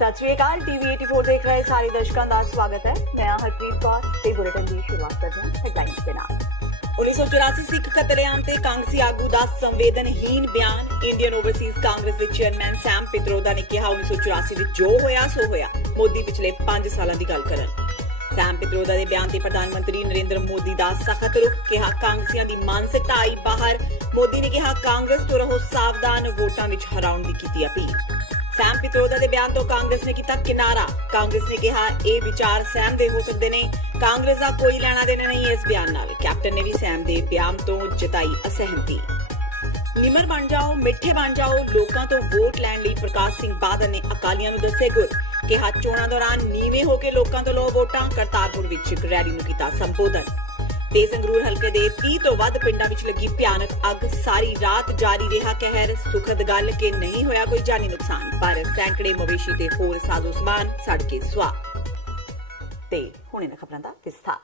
सत श्री अकाल टीवी 84 देख रहे सारे दर्शकों का स्वागत है। मैं हरप्रीत कौर ते बुलेटिन की शुरुआत करते हैं हेडलाइंस के नाम। 1984 सिख कतलेआम ते कांग्रेसी आगू का संवेदनहीन बयान। इंडियन ओवरसीज कांग्रेस के चेयरमैन सैम पित्रोदा ने कहा 1984 में जो होया सो होया, मोदी पिछले 5 सालों की गल करन। सैम पित्रोदा के बयान से प्रधानमंत्री नरेंद्र मोदी का सख्त रुख। कहा कांग्रेसियों की मानसिकता आई बाहर। मोदी ने कहा कांग्रेस तो रहो सावधान, वोटां विच हराउण दी कीती अपील। सैम पित्रोदा के बयान तो कांग्रेस ने किया किनारा। कांग्रेस ने कहा यह विचार सैम दे हो सकते हैं, कांग्रेस का कोई लेना देना नहीं है इस बयान नाल। कैप्टन ने भी सैम के बयान तो जताई असहमति। निमर बन जाओ, मिठे बन जाओ, लोगों तो वोट लैण लई प्रकाश सिंह बादल ने अकालियां नूं दस्से गुर। कहा चोणां दौरान नीवें होकर लोगों तो लो वोटां। करतारपुर विच एक रैली नूं कीता संबोधन। ते संगरूर हल्के दे 30 तो वध पिंडां विच लगी भयानक अग। सारी रात जारी रहा कहर। सुखद गल के नहीं होया कोई जानी नुकसान, पर सैकड़े मवेशी ते होर साजो समान सड़ के स्वाह। ते हुणे ने खबरां दा विस्तार।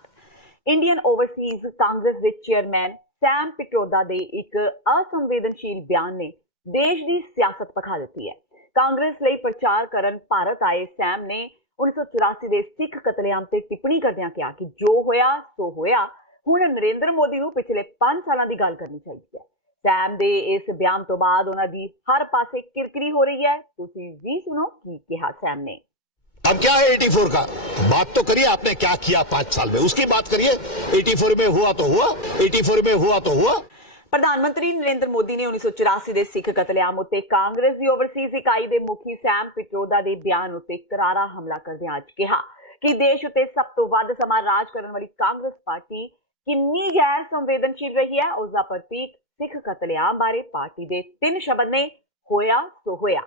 इंडियन ओवरसीज कांग्रेस दे चेयरमैन सैम पित्रोदा दे एक असंवेदनशील बयान ने देश की सियासत भखा दी है। कांग्रेस लई प्रचार करन भारत आए सैम ने 1984 दे सिख कतलेआम ते टिप्पणी करदिआं कहा कि जो होया सो होया, हुण नरेंद्र मोदी नूं पिछले 5 सालां दी गल करनी चाहिए है। सैम दे इस बयान तो बाद उन्हां दी हर पासे किरकिरी हो रही है। तुसीं भी सुनो की कहा सैम ने। अब क्या है 84 का? बात तो करिए, आपने क्या किया 5 साल में, उसकी बात करिए। 84 में हुआ तो हुआ, 84 में हुआ तो हुआ। प्रधानमंत्री नरेंद्र मोदी ने 1984 के सिख कतलेआम उत्ते कांग्रेस की ओवरसीज इकाई के मुखी सैम पित्रोदा के बयान उत्ते करारा हमला करदे अज कहा कि देश उत्ते सब तो वध समा राज करने वाली कांग्रेस पार्टी किन्नी गैर संवेदनशील रही है। उसका प्रतीक सिख कतलेआम बारे पार्टी के 3 शब्द ने होया सो होया।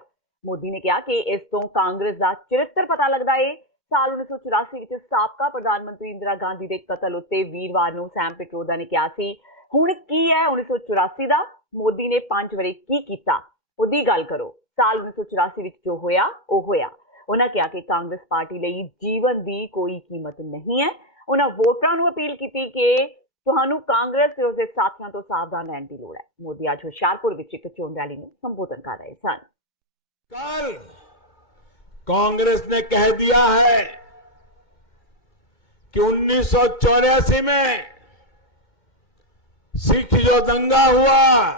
मोदी ने कहा कि इस तो कांग्रेस का चरित्र पता लगता है। साल 1984 विच साबका प्रधानमंत्री इंदिरा गांधी के कतल उत्ते वीरवार नूं सैम पित्रोदा ने कहा सी हुण की है 1984 दा, मोदी ने 5 वरे की कीता, उहदी गल करो। साल 1984 विच जो होया ओ होया। उन्होंने कहा कि कांग्रेस पार्टी लई जीवन की कोई कीमत नहीं है। उन्होंने वोटरां नूं अपील की कि तुहानू कांग्रेस ते उसके साथियों तो सावधान रहने की लोड़ है। मोदी आज होशियारपुर विच एक चोण रैली नूं संबोधन कर रहे सन। कल कांग्रेस ने कह दिया है कि 1984 में सिख जो दंगा हुआ,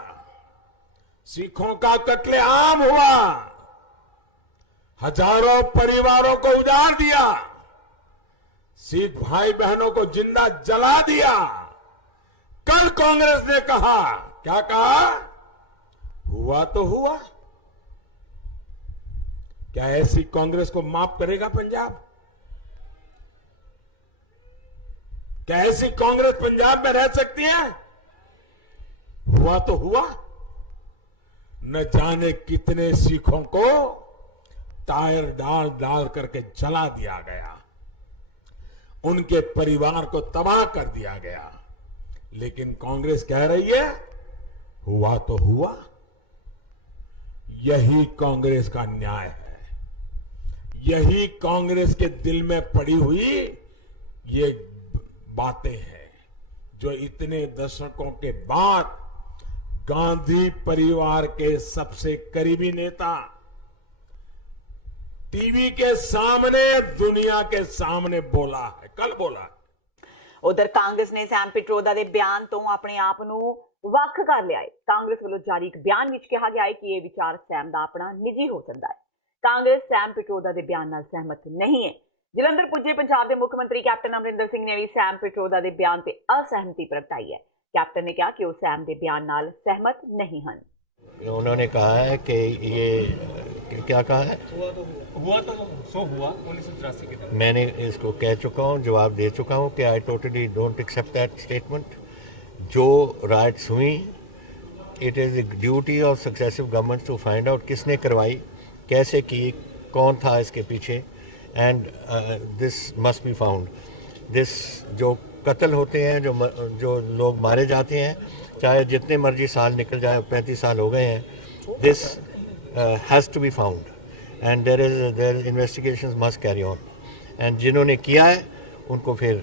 सिखों का कत्लेआम हुआ, हजारों परिवारों को उजाड़ दिया, सिख भाई बहनों को जिंदा जला दिया। कल कांग्रेस ने कहा, क्या कहा? हुआ तो हुआ। क्या ऐसी कांग्रेस को माफ करेगा पंजाब? क्या ऐसी कांग्रेस पंजाब में रह सकती है? हुआ तो हुआ। न जाने कितने सिखों को टायर डाल डाल करके जला दिया गया, उनके परिवार को तबाह कर दिया गया। लेकिन कांग्रेस कह रही है हुआ तो हुआ। यही कांग्रेस का न्याय है। यही कांग्रेस के दिल में पड़ी हुई ये बातें हैं जो इतने दशकों के बाद गांधी परिवार के सबसे करीबी नेता टीवी के सामने, दुनिया के सामने बोला है, कल बोला है। उधर कांग्रेस ने सैम पित्रोदा के बयान तो अपने आप नूं वख कर लिया है। कांग्रेस वालों जारी एक बयान विच कहा गया है कि यह विचार सैम का अपना निजी हो सकता है। कांग्रेस सैम पित्रोदा के बयान नाल सहमत नहीं है। जलंधर पुजे पंजाब के मुख्यमंत्री कैप्टन अमरिंदर सिंह ने भी सैम पित्रोदा के बयान से असहमति प्रगटाई है। कैप्टन ने कहा कि वो सैम के बयान नाल सहमत नहीं हैं। उन्होंने कहा है कि ये क्या कहा है, हुआ तो सो हुआ 1984 के दिन। मैंने इसको कह चुका हूँ, जवाब दे चुका हूँ कि I totally don't accept that statement. जो राइट्स हुई, it is the duty of successive governments to find out किसने करवाई, कैसे की, कौन था इसके पीछे, and this must be found. This जो कत्ल होते हैं, जो लोग मारे जाते हैं, चाहे जितने मर्जी साल निकल जाए, 35 साल हो गए हैं, this has to be found and there investigations must carry on. And जिन्होंने किया है उनको फिर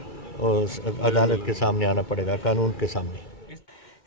अदालत के सामने आना पड़ेगा, कानून के सामने।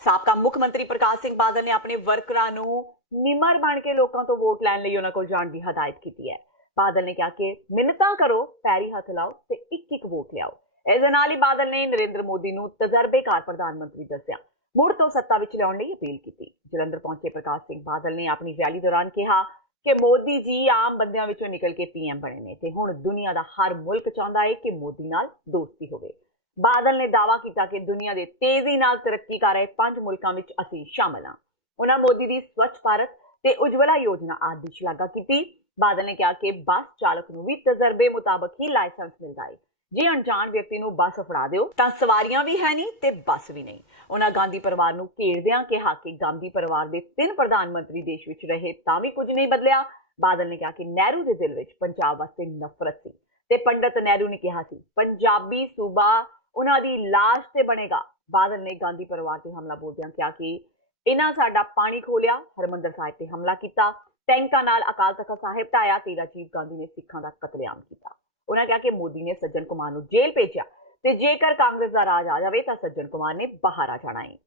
साबका मुख्यमंत्री प्रकाश सिंह बादल ने अपने वर्करां नूं निमर बन के लोगों तो वोट लैण लई उन्हां कोल जाण दी हदायत की है। ਬਾਦਲ ਨੇ ਕਿਹਾ ਕਿ ਮਿੰਨਤਾਂ ਕਰੋ, ਪੈਰੀ ਹੱਥ ਲਾਓ ਤੇ ਇੱਕ ਵੋਟ ਲਿਆਓ। ਇਸ ਦੇ ਨਾਲ ਹੀ ਬਾਦਲ ਨੇ ਨਰਿੰਦਰ ਮੋਦੀ ਨੂੰ ਤਜਰਬੇਕਾਰ ਪ੍ਰਧਾਨ ਮੰਤਰੀ ਦੱਸਿਆ, ਮੁੜ ਤੋਂ ਸੱਤਾ ਵਿੱਚ ਲਿਆਉਣ ਲਈ ਅਪੀਲ ਕੀਤੀ। ਜਲੰਧਰ ਪਹੁੰਚੇ ਪ੍ਰਕਾਸ਼ ਸਿੰਘ ਬਾਦਲ ਨੇ ਆਪਣੀ ਰੈਲੀ ਦੌਰਾਨ ਕਿਹਾ ਕਿ ਮੋਦੀ ਜੀ ਆਮ ਬੰਦਿਆਂ ਵਿੱਚੋਂ ਨਿਕਲ ਕੇ ਪੀਐਮ ਬਣੇ ਨੇ ਤੇ ਹੁਣ ਦੁਨੀਆ ਦਾ ਹਰ ਮੁਲਕ ਚਾਹੁੰਦਾ ਹੈ ਕਿ ਮੋਦੀ ਨਾਲ ਦੋਸਤੀ ਹੋਵੇ। ਬਾਦਲ ਨੇ ਦਾਅਵਾ ਕੀਤਾ ਕਿ ਦੁਨੀਆ ਦੇ ਤੇਜ਼ੀ ਨਾਲ ਤਰੱਕੀ ਕਰ ਰਹੇ 5 ਮੁਲਕਾਂ ਵਿੱਚ ਅਸੀਂ ਸ਼ਾਮਲ ਹਾਂ। ਉਹਨਾਂ ਮੋਦੀ ਦੀ ਸਵੱਛ ਭਾਰਤ ਤੇ ਉਜਵਲਾ ਯੋਜਨਾ ਆਦਿ ਦੀ ਸ਼ਲਾਘਾ ਕੀਤੀ। ਬਾਦਲ ਨੇ ਕਿਹਾ ਕਿ ਬੱਸ ਚਾਲਕ ਨੂੰ ਵੀ ਤਜਰਬੇ ਮੁਤਾਬਕ ਹੀ ਲਾਇਸੈਂਸ ਮਿਲਦਾ ਹੈ। ਜੇ ਅਣਜਾਣ ਵਿਅਕਤੀ ਨੂੰ ਬੱਸ ਫੜਾ ਦਿਓ ਤਾਂ ਸਵਾਰੀਆਂ ਵੀ ਹੈ ਨਹੀਂ ਤੇ ਬੱਸ ਵੀ ਨਹੀਂ। ਉਹਨਾਂ ਗਾਂਧੀ ਪਰਿਵਾਰ ਨੂੰ ਘੇਰਦਿਆਂ ਕਿਹਾ ਕਿ ਗਾਂਧੀ ਪਰਿਵਾਰ ਦੇ 3 ਪ੍ਰਧਾਨ ਮੰਤਰੀ ਦੇਸ਼ ਵਿੱਚ ਰਹੇ ਤਾਂ ਵੀ ਕੁਝ ਨਹੀਂ ਬਦਲਿਆ। ਬਾਦਲ ਨੇ ਕਿਹਾ ਕਿ ਨਹਿਰੂ ਦੇ ਦਿਲ ਵਿੱਚ ਪੰਜਾਬ ਵਾਸਤੇ ਨਫ਼ਰਤ ਸੀ ਤੇ ਪੰਡਤ ਨਹਿਰੂ ਨੇ ਕਿਹਾ ਸੀ ਪੰਜਾਬੀ ਸੂਬਾ ਉਹਨਾਂ ਦੀ ਲਾਸ਼ ਤੇ ਬਣੇਗਾ। ਬਾਦਲ ਨੇ ਗਾਂਧੀ ਪਰਿਵਾਰ ਤੇ ਹਮਲਾ ਬੋਲਦਿਆਂ ਕਿਹਾ ਕਿ ਇਹਨਾਂ ਸਾਡਾ ਪਾਣੀ ਖੋਲਿਆ, ਹਰਮੰਦਰ ਸਾਹਿਬ ਤੇ ਹਮਲਾ ਕੀਤਾ, ਟੈਂਕਾਂ ਨਾਲ ਅਕਾਲ ਤਖਤ ਸਾਹਿਬ ਢਾਇਆ ਤੇ ਰਾਜੀਵ ਗਾਂਧੀ ਨੇ ਸਿੱਖਾਂ ਦਾ ਕਤਲੇਆਮ ਕੀਤਾ। ਉਹਨਾਂ ਕਿਹਾ ਕਿ ਮੋਦੀ ਨੇ ਸੱਜਣ ਕੁਮਾਰ ਨੂੰ ਜੇਲ੍ਹ ਭੇਜਿਆ ਤੇ ਜੇਕਰ ਕਾਂਗਰਸ ਦਾ ਰਾਜ ਆ ਜਾਵੇ ਤਾਂ ਸੱਜਣ ਕੁਮਾਰ ਨੇ ਬਾਹਰ ਆ ਜਾਣਾ ਹੈ।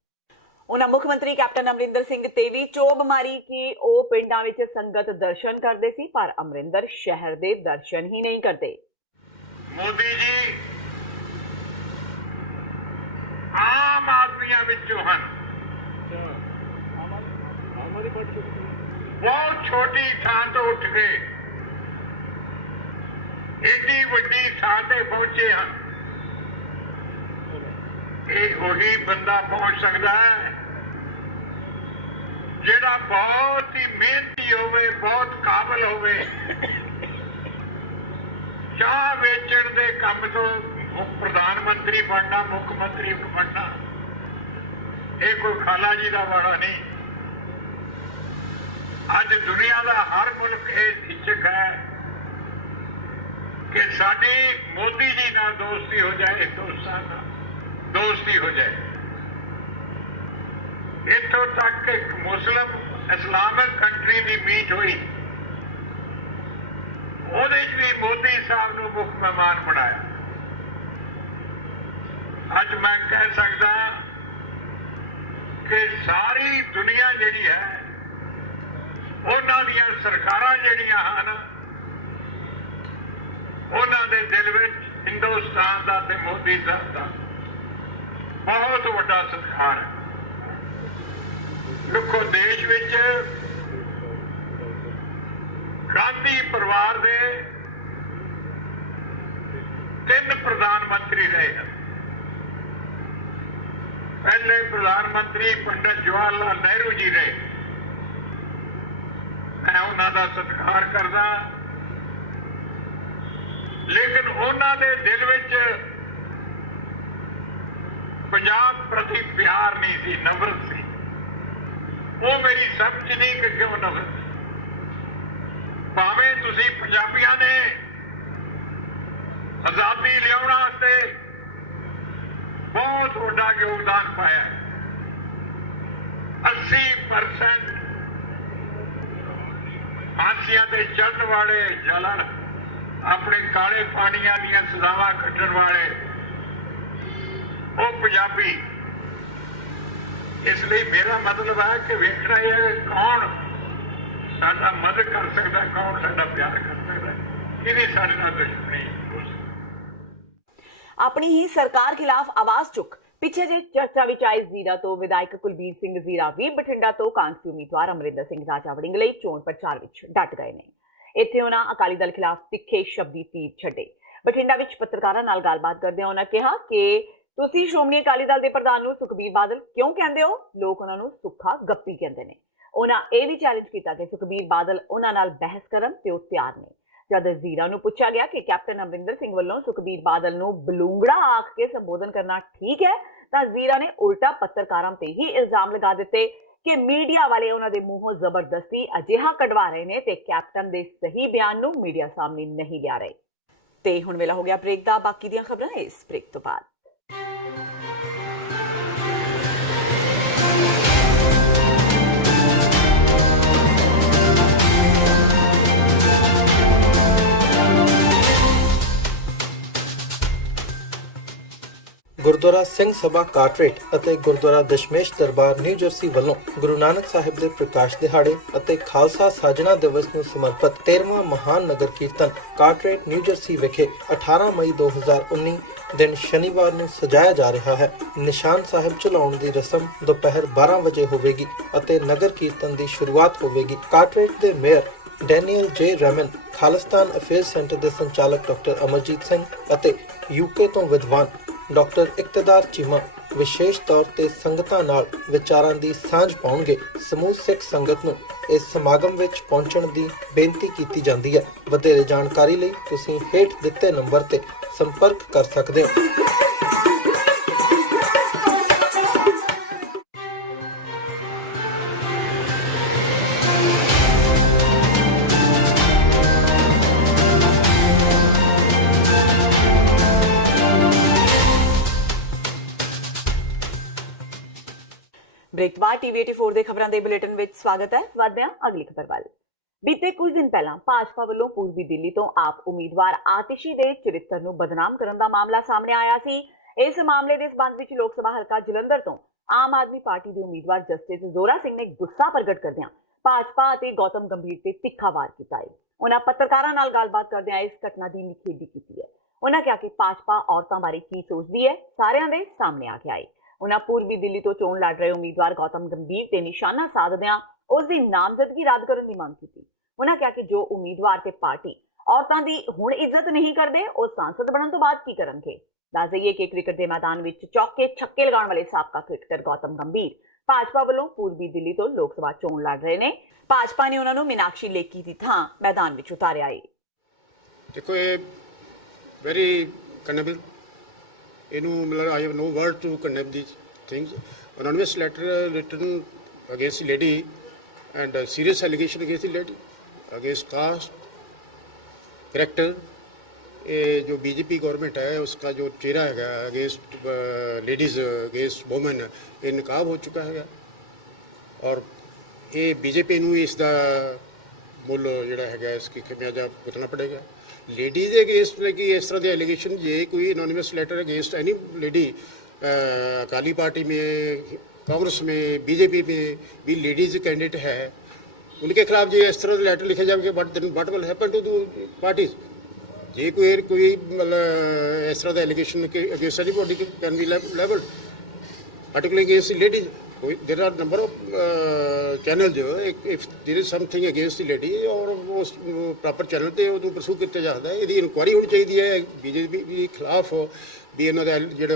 ਉਹਨਾਂ ਮੁੱਖ ਮੰਤਰੀ ਕੈਪਟਨ ਅਮਰਿੰਦਰ ਸਿੰਘ ਤੇ ਵੀ ਚੋਬ ਮਾਰੀ ਕਿ ਉਹ ਪਿੰਡਾਂ ਵਿੱਚ ਸੰਗਤ ਦਰਸ਼ਨ ਕਰਦੇ ਸੀ ਪਰ ਅਮਰਿੰਦਰ ਸ਼ਹਿਰ ਦੇ ਦਰਸ਼ਨ ਹੀ ਨਹੀਂ ਕਰਦੇ। ਮੋਦੀ ਜੀ ਆਮ ਆਦਮੀਆਂ ਵਿੱਚੋਂ ਹਨ। ਬਹੁਤ ਛੋਟੀ ਥਾਂ ਤੋਂ ਉੱਠ ਕੇ ਏਡੀ ਵੱਡੀ ਥਾਂ ਤੇ ਪਹੁੰਚੇ ਹਨ। ਇਹ ਉਹੀ ਬੰਦਾ ਪਹੁੰਚ ਸਕਦਾ ਹੈ ਜਿਹੜਾ ਬਹੁਤ ਹੀ ਮਿਹਨਤੀ ਹੋਵੇ, ਬਹੁਤ ਕਾਬਲ ਹੋਵੇ। ਚਾਹ ਵੇਚਣ ਦੇ ਕੰਮ ਤੋਂ ਪ੍ਰਧਾਨ ਮੰਤਰੀ ਬਣਨਾ, ਮੁੱਖ ਮੰਤਰੀ ਬਣਨਾ ਇਹ ਕੋਈ ਖਾਲਾ ਜੀ ਦਾ ਵਾੜਾ ਨਹੀਂ। ਅੱਜ ਦੁਨੀਆ ਦਾ ਹਰ ਮੁਲਕ ਇਹ ਇੱਛਕ ਹੈ ਕਿ ਸਾਡੀ ਮੋਦੀ ਜੀ ਨਾਲ ਦੋਸਤੀ ਹੋ ਜਾਏ, ਦੋਸਤਾਂ ਨਾਲ ਦੋਸਤੀ ਹੋ ਜਾਏ। ਇੱਥੋਂ ਤੱਕ ਇੱਕ ਮੁਸਲਿਮ ਇਸਲਾਮਿਕ ਕੰਟਰੀ ਦੀ ਮੀਟ ਹੋਈ, ਉਹਦੇ 'ਚ ਵੀ ਮੋਦੀ ਸਾਹਿਬ ਨੂੰ ਮੁੱਖ ਮਹਿਮਾਨ ਬਣਾਇਆ। ਅੱਜ ਮੈਂ ਕਹਿ ਸਕਦਾ ਕਿ ਸਾਰੀ ਦੁਨੀਆ ਜਿਹੜੀ ਹੈ ਉਹਨਾਂ ਦੀਆਂ ਸਰਕਾਰਾਂ ਜਿਹੜੀਆਂ ਹਨ ਉਹਨਾਂ ਦੇ ਦਿਲ ਵਿੱਚ ਹਿੰਦੁਸਤਾਨ ਦਾ ਤੇ ਮੋਦੀ ਸਾਹਿਬ ਦਾ ਬਹੁਤ ਵੱਡਾ ਸਤਿਕਾਰ ਹੈ। ਦੇਖੋ ਦੇਸ਼ ਵਿੱਚ ਗਾਂਧੀ ਪਰਿਵਾਰ ਦੇ 3 ਪ੍ਰਧਾਨ ਮੰਤਰੀ ਰਹੇ ਹਨ। ਪਹਿਲੇ ਪ੍ਰਧਾਨ ਮੰਤਰੀ ਪੰਡਿਤ ਜਵਾਹਰ ਲਾਲ ਨਹਿਰੂ ਜੀ ਰਹੇ। ਮੈਂ ਉਹਨਾਂ ਦਾ ਸਤਿਕਾਰ ਕਰਦਾ, ਲੇਕਿਨ ਉਹਨਾਂ ਦੇ ਦਿਲ ਵਿੱਚ ਪੰਜਾਬ ਪ੍ਰਤੀ ਪਿਆਰ ਨਹੀਂ ਸੀ, ਨਫ਼ਰਤ ਸੀ। ਉਹ ਮੇਰੀ ਸਮਝ ਨਹੀਂ ਕਿ ਕਿਉਂ ਨਫ਼ਰਤ। ਭਾਵੇਂ ਤੁਸੀਂ ਪੰਜਾਬੀਆਂ ਨੇ ਆਜ਼ਾਦੀ ਲਿਆਉਣ ਵਾਸਤੇ ਬਹੁਤ ਵੱਡਾ ਯੋਗਦਾਨ ਪਾਇਆ। 80% ਫਾਂਸੀਆਂ ਤੇ ਚੜ੍ਹਨ ਵਾਲੇ, ਜਲਣ ਆਪਣੇ ਕਾਲੇ ਪਾਣੀਆਂ ਦੀਆਂ ਸਜ਼ਾਵਾਂ ਕੱਟਣ ਵਾਲੇ ਉਹ ਪੰਜਾਬੀ। ਇਸ ਲਈ ਮੇਰਾ ਮਤਲਬ ਹੈ ਕਿ ਵੇਖਣਾ ਇਹ ਹੈ ਕੌਣ ਸਾਡਾ ਮਦਦ ਕਰ ਸਕਦਾ, ਕੌਣ ਸਾਡਾ ਪਿਆਰ ਕਰ ਸਕਦਾ, ਕਿਹਦੀ ਸਾਡੇ ਨਾਲ ਦੁਸ਼ਮਣੀ। ਆਪਣੀ ਹੀ ਸਰਕਾਰ ਖਿਲਾਫ ਆਵਾਜ਼ ਚੁੱਕ ਪਿੱਛੇ ਜੇ ਚਰਚਾ ਵਿੱਚ ਆਏ ਜ਼ੀਰਾ ਤੋਂ ਵਿਧਾਇਕ ਕੁਲਬੀਰ ਸਿੰਘ ਜ਼ੀਰਾ ਵੀ ਬਠਿੰਡਾ ਤੋਂ ਕਾਂਗਰਸੀ ਉਮੀਦਵਾਰ ਅਮਰਿੰਦਰ ਸਿੰਘ ਰਾਜਾ ਵੜਿੰਗ ਲਈ ਚੋਣ ਪ੍ਰਚਾਰ ਵਿੱਚ ਡਟ ਗਏ ਨੇ। ਇੱਥੇ ਉਹਨਾਂ ਅਕਾਲੀ ਦਲ ਖਿਲਾਫ ਤਿੱਖੇ ਸ਼ਬਦੀ ਤੀਰ ਛੱਡੇ। ਬਠਿੰਡਾ ਵਿੱਚ ਪੱਤਰਕਾਰਾਂ ਨਾਲ ਗੱਲਬਾਤ ਕਰਦਿਆਂ ਉਹਨਾਂ ਕਿਹਾ ਕਿ ਤੁਸੀਂ ਸ਼੍ਰੋਮਣੀ ਅਕਾਲੀ ਦਲ ਦੇ ਪ੍ਰਧਾਨ ਨੂੰ ਸੁਖਬੀਰ ਬਾਦਲ ਕਿਉਂ ਕਹਿੰਦੇ ਹੋ? ਲੋਕ ਉਹਨਾਂ ਨੂੰ ਸੁੱਖਾ ਗੱਪੀ ਕਹਿੰਦੇ ਨੇ। ਉਹਨਾਂ ਇਹ ਵੀ ਚੈਲੰਜ ਕੀਤਾ ਕਿ ਸੁਖਬੀਰ ਬਾਦਲ ਉਹਨਾਂ ਨਾਲ ਬਹਿਸ ਕਰਨ ਤੇ ਉਹ ਤਿਆਰ ਨੇ। ਜਦ ਜ਼ੀਰਾ ਨੂੰ ਪੁੱਛਿਆ ਗਿਆ ਕਿ ਕੈਪਟਨ ਅਮਰਿੰਦਰ ਸਿੰਘ ਵੱਲੋਂ ਸੁਖਬੀਰ ਬਾਦਲ ਨੂੰ ਬਲੂੰਗੜਾ ਆਖ ਕੇ ਸੰਬੋਧਨ ਕਰਨਾ ਠੀਕ ਹੈ ਤਾਂ ਜ਼ੀਰਾ ਨੇ ਉਲਟਾ ਪੱਤਰਕਾਰਾਂ ਤੇ ਹੀ ਇਲਜ਼ਾਮ ਲਗਾ ਦਿੱਤੇ ਕਿ ਮੀਡੀਆ ਵਾਲੇ ਉਹਨਾਂ ਦੇ ਮੂੰਹੋਂ ਜ਼ਬਰਦਸਤੀ ਅਜਿਹਾ ਕਢਵਾ ਰਹੇ ਨੇ ਤੇ ਕੈਪਟਨ ਦੇ ਸਹੀ ਬਿਆਨ ਨੂੰ ਮੀਡੀਆ ਸਾਹਮਣੇ ਨਹੀਂ ਲਿਆ ਰਹੇ। ਤੇ ਹੁਣ ਵੇਲਾ ਹੋ ਗਿਆ ਬ੍ਰੇਕ ਦਾ। ਬਾਕੀ ਦੀਆਂ ਖਬਰਾਂ ਇਸ ਬ੍ਰੇਕ ਤੋਂ ਬਾਅਦ। ਗੁਰਦੁਆਰਾ ਸਿੰਘ ਸਭਾ ਕਾਟਰੇਟ ਅਤੇ ਗੁਰਦੁਆਰਾ ਦਸ਼ਮੇਸ਼ ਦਰਬਾਰ ਨਿਊ ਜਰਸੀ ਵੱਲੋਂ ਗੁਰੂ ਨਾਨਕ ਸਾਹਿਬ ਦੇ ਪ੍ਰਕਾਸ਼ ਦਿਹਾੜੇ ਅਤੇ ਖਾਲਸਾ ਸਾਜਣਾ ਦਿਵਸ ਨੂੰ ਸਮਰਪਿਤ 13ਵਾਂ ਮਹਾਨ ਨਗਰ ਕੀਰਤਨ ਕਾਟਰੇਟ ਨਿਊ ਜਰਸੀ ਵਿਖੇ 18 ਮਈ 2019 ਦਿਨ ਸ਼ਨੀਵਾਰ ਨੂੰ ਸਜਾਇਆ ਜਾ ਰਿਹਾ ਹੈ। ਨਿਸ਼ਾਨ ਸਾਹਿਬ ਚਲਾਉਣ ਦੀ ਰਸਮ ਦੁਪਹਿਰ 12 ਵਜੇ ਹੋਵੇਗੀ ਅਤੇ ਨਗਰ ਕੀਰਤਨ ਦੀ ਸ਼ੁਰੂਆਤ ਹੋਵੇਗੀ। ਕਾਟਰੇਟ ਦੇ ਮੇਅਰ ਡੈਨੀਅਲ ਜੇ ਰੈਮਨ, ਖਾਲਿਸਤਾਨ ਅਫੇਅਰਸ ਸੈਂਟਰ ਦੇ ਸੰਚਾਲਕ ਡਾਕਟਰ ਅਮਰਜੀਤ ਸਿੰਘ ਅਤੇ ਯੂਕੇ ਤੋਂ ਵਿਦਵਾਨ ਡਾਕਟਰ ਇਕਤਦਾਰ ਚੀਮਾ ਵਿਸ਼ੇਸ਼ ਤੌਰ ਤੇ ਸੰਗਤਾਂ ਨਾਲ ਵਿਚਾਰਾਂ ਦੀ ਸਾਂਝ ਪਾਉਣਗੇ। ਸਮੂਹ ਸਿੱਖ ਸੰਗਤ ਨੂੰ ਇਸ ਸਮਾਗਮ ਵਿੱਚ ਪਹੁੰਚਣ ਦੀ ਬੇਨਤੀ ਕੀਤੀ ਜਾਂਦੀ ਹੈ। ਵਧੇਰੇ ਜਾਣਕਾਰੀ ਲਈ ਤੁਸੀਂ ਹੇਠ ਦਿੱਤੇ ਨੰਬਰ ਤੇ ਸੰਪਰਕ ਕਰ ਸਕਦੇ ਹੋ। ਬ੍ਰੇਕ ਬਾਅਦ ਟੀਵੀ 84 ਦੇ ਖਬਰਾਂ ਦੇ ਬੁਲੇਟਿਨ ਵਿੱਚ ਸਵਾਗਤ ਹੈ। ਵਧਦੇ ਹਾਂ ਅਗਲੀ ਖਬਰ ਵੱਲ। ਬੀਤੇ ਕੁਝ ਦਿਨ ਪਹਿਲਾਂ ਭਾਜਪਾ ਵੱਲੋਂ ਪੂਰਬੀ ਦਿੱਲੀ ਤੋਂ ਆਪ ਉਮੀਦਵਾਰ ਆਤਿਸ਼ੀ ਦੇ ਚਰਿੱਤਰ ਨੂੰ ਬਦਨਾਮ ਕਰਨ ਦਾ ਮਾਮਲਾ ਸਾਹਮਣੇ ਆਇਆ ਸੀ। ਇਸ ਮਾਮਲੇ ਦੇ ਸਬੰਧ ਵਿੱਚ ਲੋਕ ਸਭਾ ਹਲਕਾ ਜਲੰਧਰ ਤੋਂ ਆਮ ਆਦਮੀ ਪਾਰਟੀ ਦੇ ਉਮੀਦਵਾਰ ਜਸਟਿਸ ਜ਼ੋਰਾ ਸਿੰਘ ਨੇ ਗੁੱਸਾ ਪ੍ਰਗਟ ਕਰਦਿਆਂ ਭਾਜਪਾ ਅਤੇ ਗੌਤਮ ਗੰਭੀਰ ਤੇ ਤਿੱਖਾ ਵਾਰ ਕੀਤਾ ਹੈ। ਉਹਨਾਂ ਪੱਤਰਕਾਰਾਂ ਨਾਲ ਗੱਲਬਾਤ ਕਰਦਿਆਂ ਇਸ ਘਟਨਾ ਦੀ ਨਿਖੇਧੀ ਕੀਤੀ ਹੈ। ਉਹਨਾਂ ਕਿਹਾ ਕਿ ਭਾਜਪਾ ਔਰਤਾਂ ਬਾਰੇ ਕੀ ਸੋਚਦੀ ਹੈ, ਸਾਰਿਆਂ ਦੇ ਸਾਹਮਣੇ ਆ ਗਿਆ ਹੈ। ਉਹਨਾਂ ਪੂਰਬੀ ਦਿੱਲੀ ਤੋਂ ਚੋਣ ਲੜ ਰਹੇ ਉਮੀਦਵਾਰ ਗੌਤਮ ਗੰਭੀਰ ਤੇ ਨਿਸ਼ਾਨਾ ਸਾਧਦਿਆਂ ਉਸ ਦੀ ਨਾਮਜ਼ਦਗੀ ਰੱਦ ਕਰਨ ਦੀ ਮੰਗ ਕੀਤੀ। ਉਹਨਾਂ ਕਿਹਾ ਕਿ ਜੋ ਉਮੀਦਵਾਰ ਤੇ ਪਾਰਟੀ ਔਰਤਾਂ ਦੀ ਹੁਣ ਇੱਜ਼ਤ ਨਹੀਂ ਕਰਦੇ, ਉਹ ਸੰਸਦ ਬਣਨ ਤੋਂ ਬਾਅਦ ਕੀ ਕਰਨਗੇ। ਦੱਸ ਦਈਏ ਕਿ ਕ੍ਰਿਕਟ ਦੇ ਮੈਦਾਨ ਵਿੱਚ ਚੌਕੇ ਛੱਕੇ ਲਗਾਉਣ ਵਾਲੇ ਸਾਬਕਾ ਕ੍ਰਿਕਟਰ ਗੌਤਮ ਗੰਭੀਰ ਭਾਜਪਾ ਵੱਲੋਂ ਪੂਰਬੀ ਦਿੱਲੀ ਤੋਂ ਲੋਕ ਸਭਾ ਚੋਣ ਲੜ ਰਹੇ ਨੇ। ਭਾਜਪਾ ਨੇ ਉਹਨਾਂ ਨੂੰ ਮੀਨਾਕਸ਼ੀ ਲੇਖੀ ਦੀ ਥਾਂ ਮੈਦਾਨ ਵਿੱਚ ਉਤਾਰਿਆ ਹੈ। ਦੇਖੋ, ਇਹ ਵੈਰੀ ਕਨੇਬਲ, ਇਹਨੂੰ ਮਤਲਬ I have no word to condemn these things. Anonymous letter written against lady and serious allegation against the lady, against caste, character। ये जो बीजेपी गवर्नमेंट है उसका जो चेहरा है अगेंस्ट लेडीज़, अगेंस्ट वोमेन, ये नकाब हो चुका है और ये बीजेपी ਨੂੰ ਇਸ ਦਾ ਮੁੱਲ ਜਿਹੜਾ ਹੈਗਾ इसकी खमियाजा भुगतना पड़ेगा। लेडीज़ अगेंस्ट कि इस तरह के एलिगेशन ये कोई anonymous letter against any lady, Akali party में, कांग्रेस में, बीजेपी में भी लेडीज़ कैंडिडेट है, उनके खिलाफ जो इस तरह लेटर लिखे जाएंगे what will happen to the parties. ये कोई मतलब इस तरह का एलिगेशन के against anybody can be levelled, particularly against the ladies। there are number of channel जो if there is something against the lady और उस proper channel ਤੇ ਉਹਨੂੰ ਪਰਸੂ ਕੀਤਾ ਜਾਂਦਾ ਹੈ। ਇਹਦੀ ਇਨਕੁਆਇਰੀ ਹੋਣੀ ਚਾਹੀਦੀ ਹੈ ਬੀਜੇਪੀ ਦੇ ਖਿਲਾਫ ਵੀ ਇਹਨਾਂ ਦਾ ਜਿਹੜਾ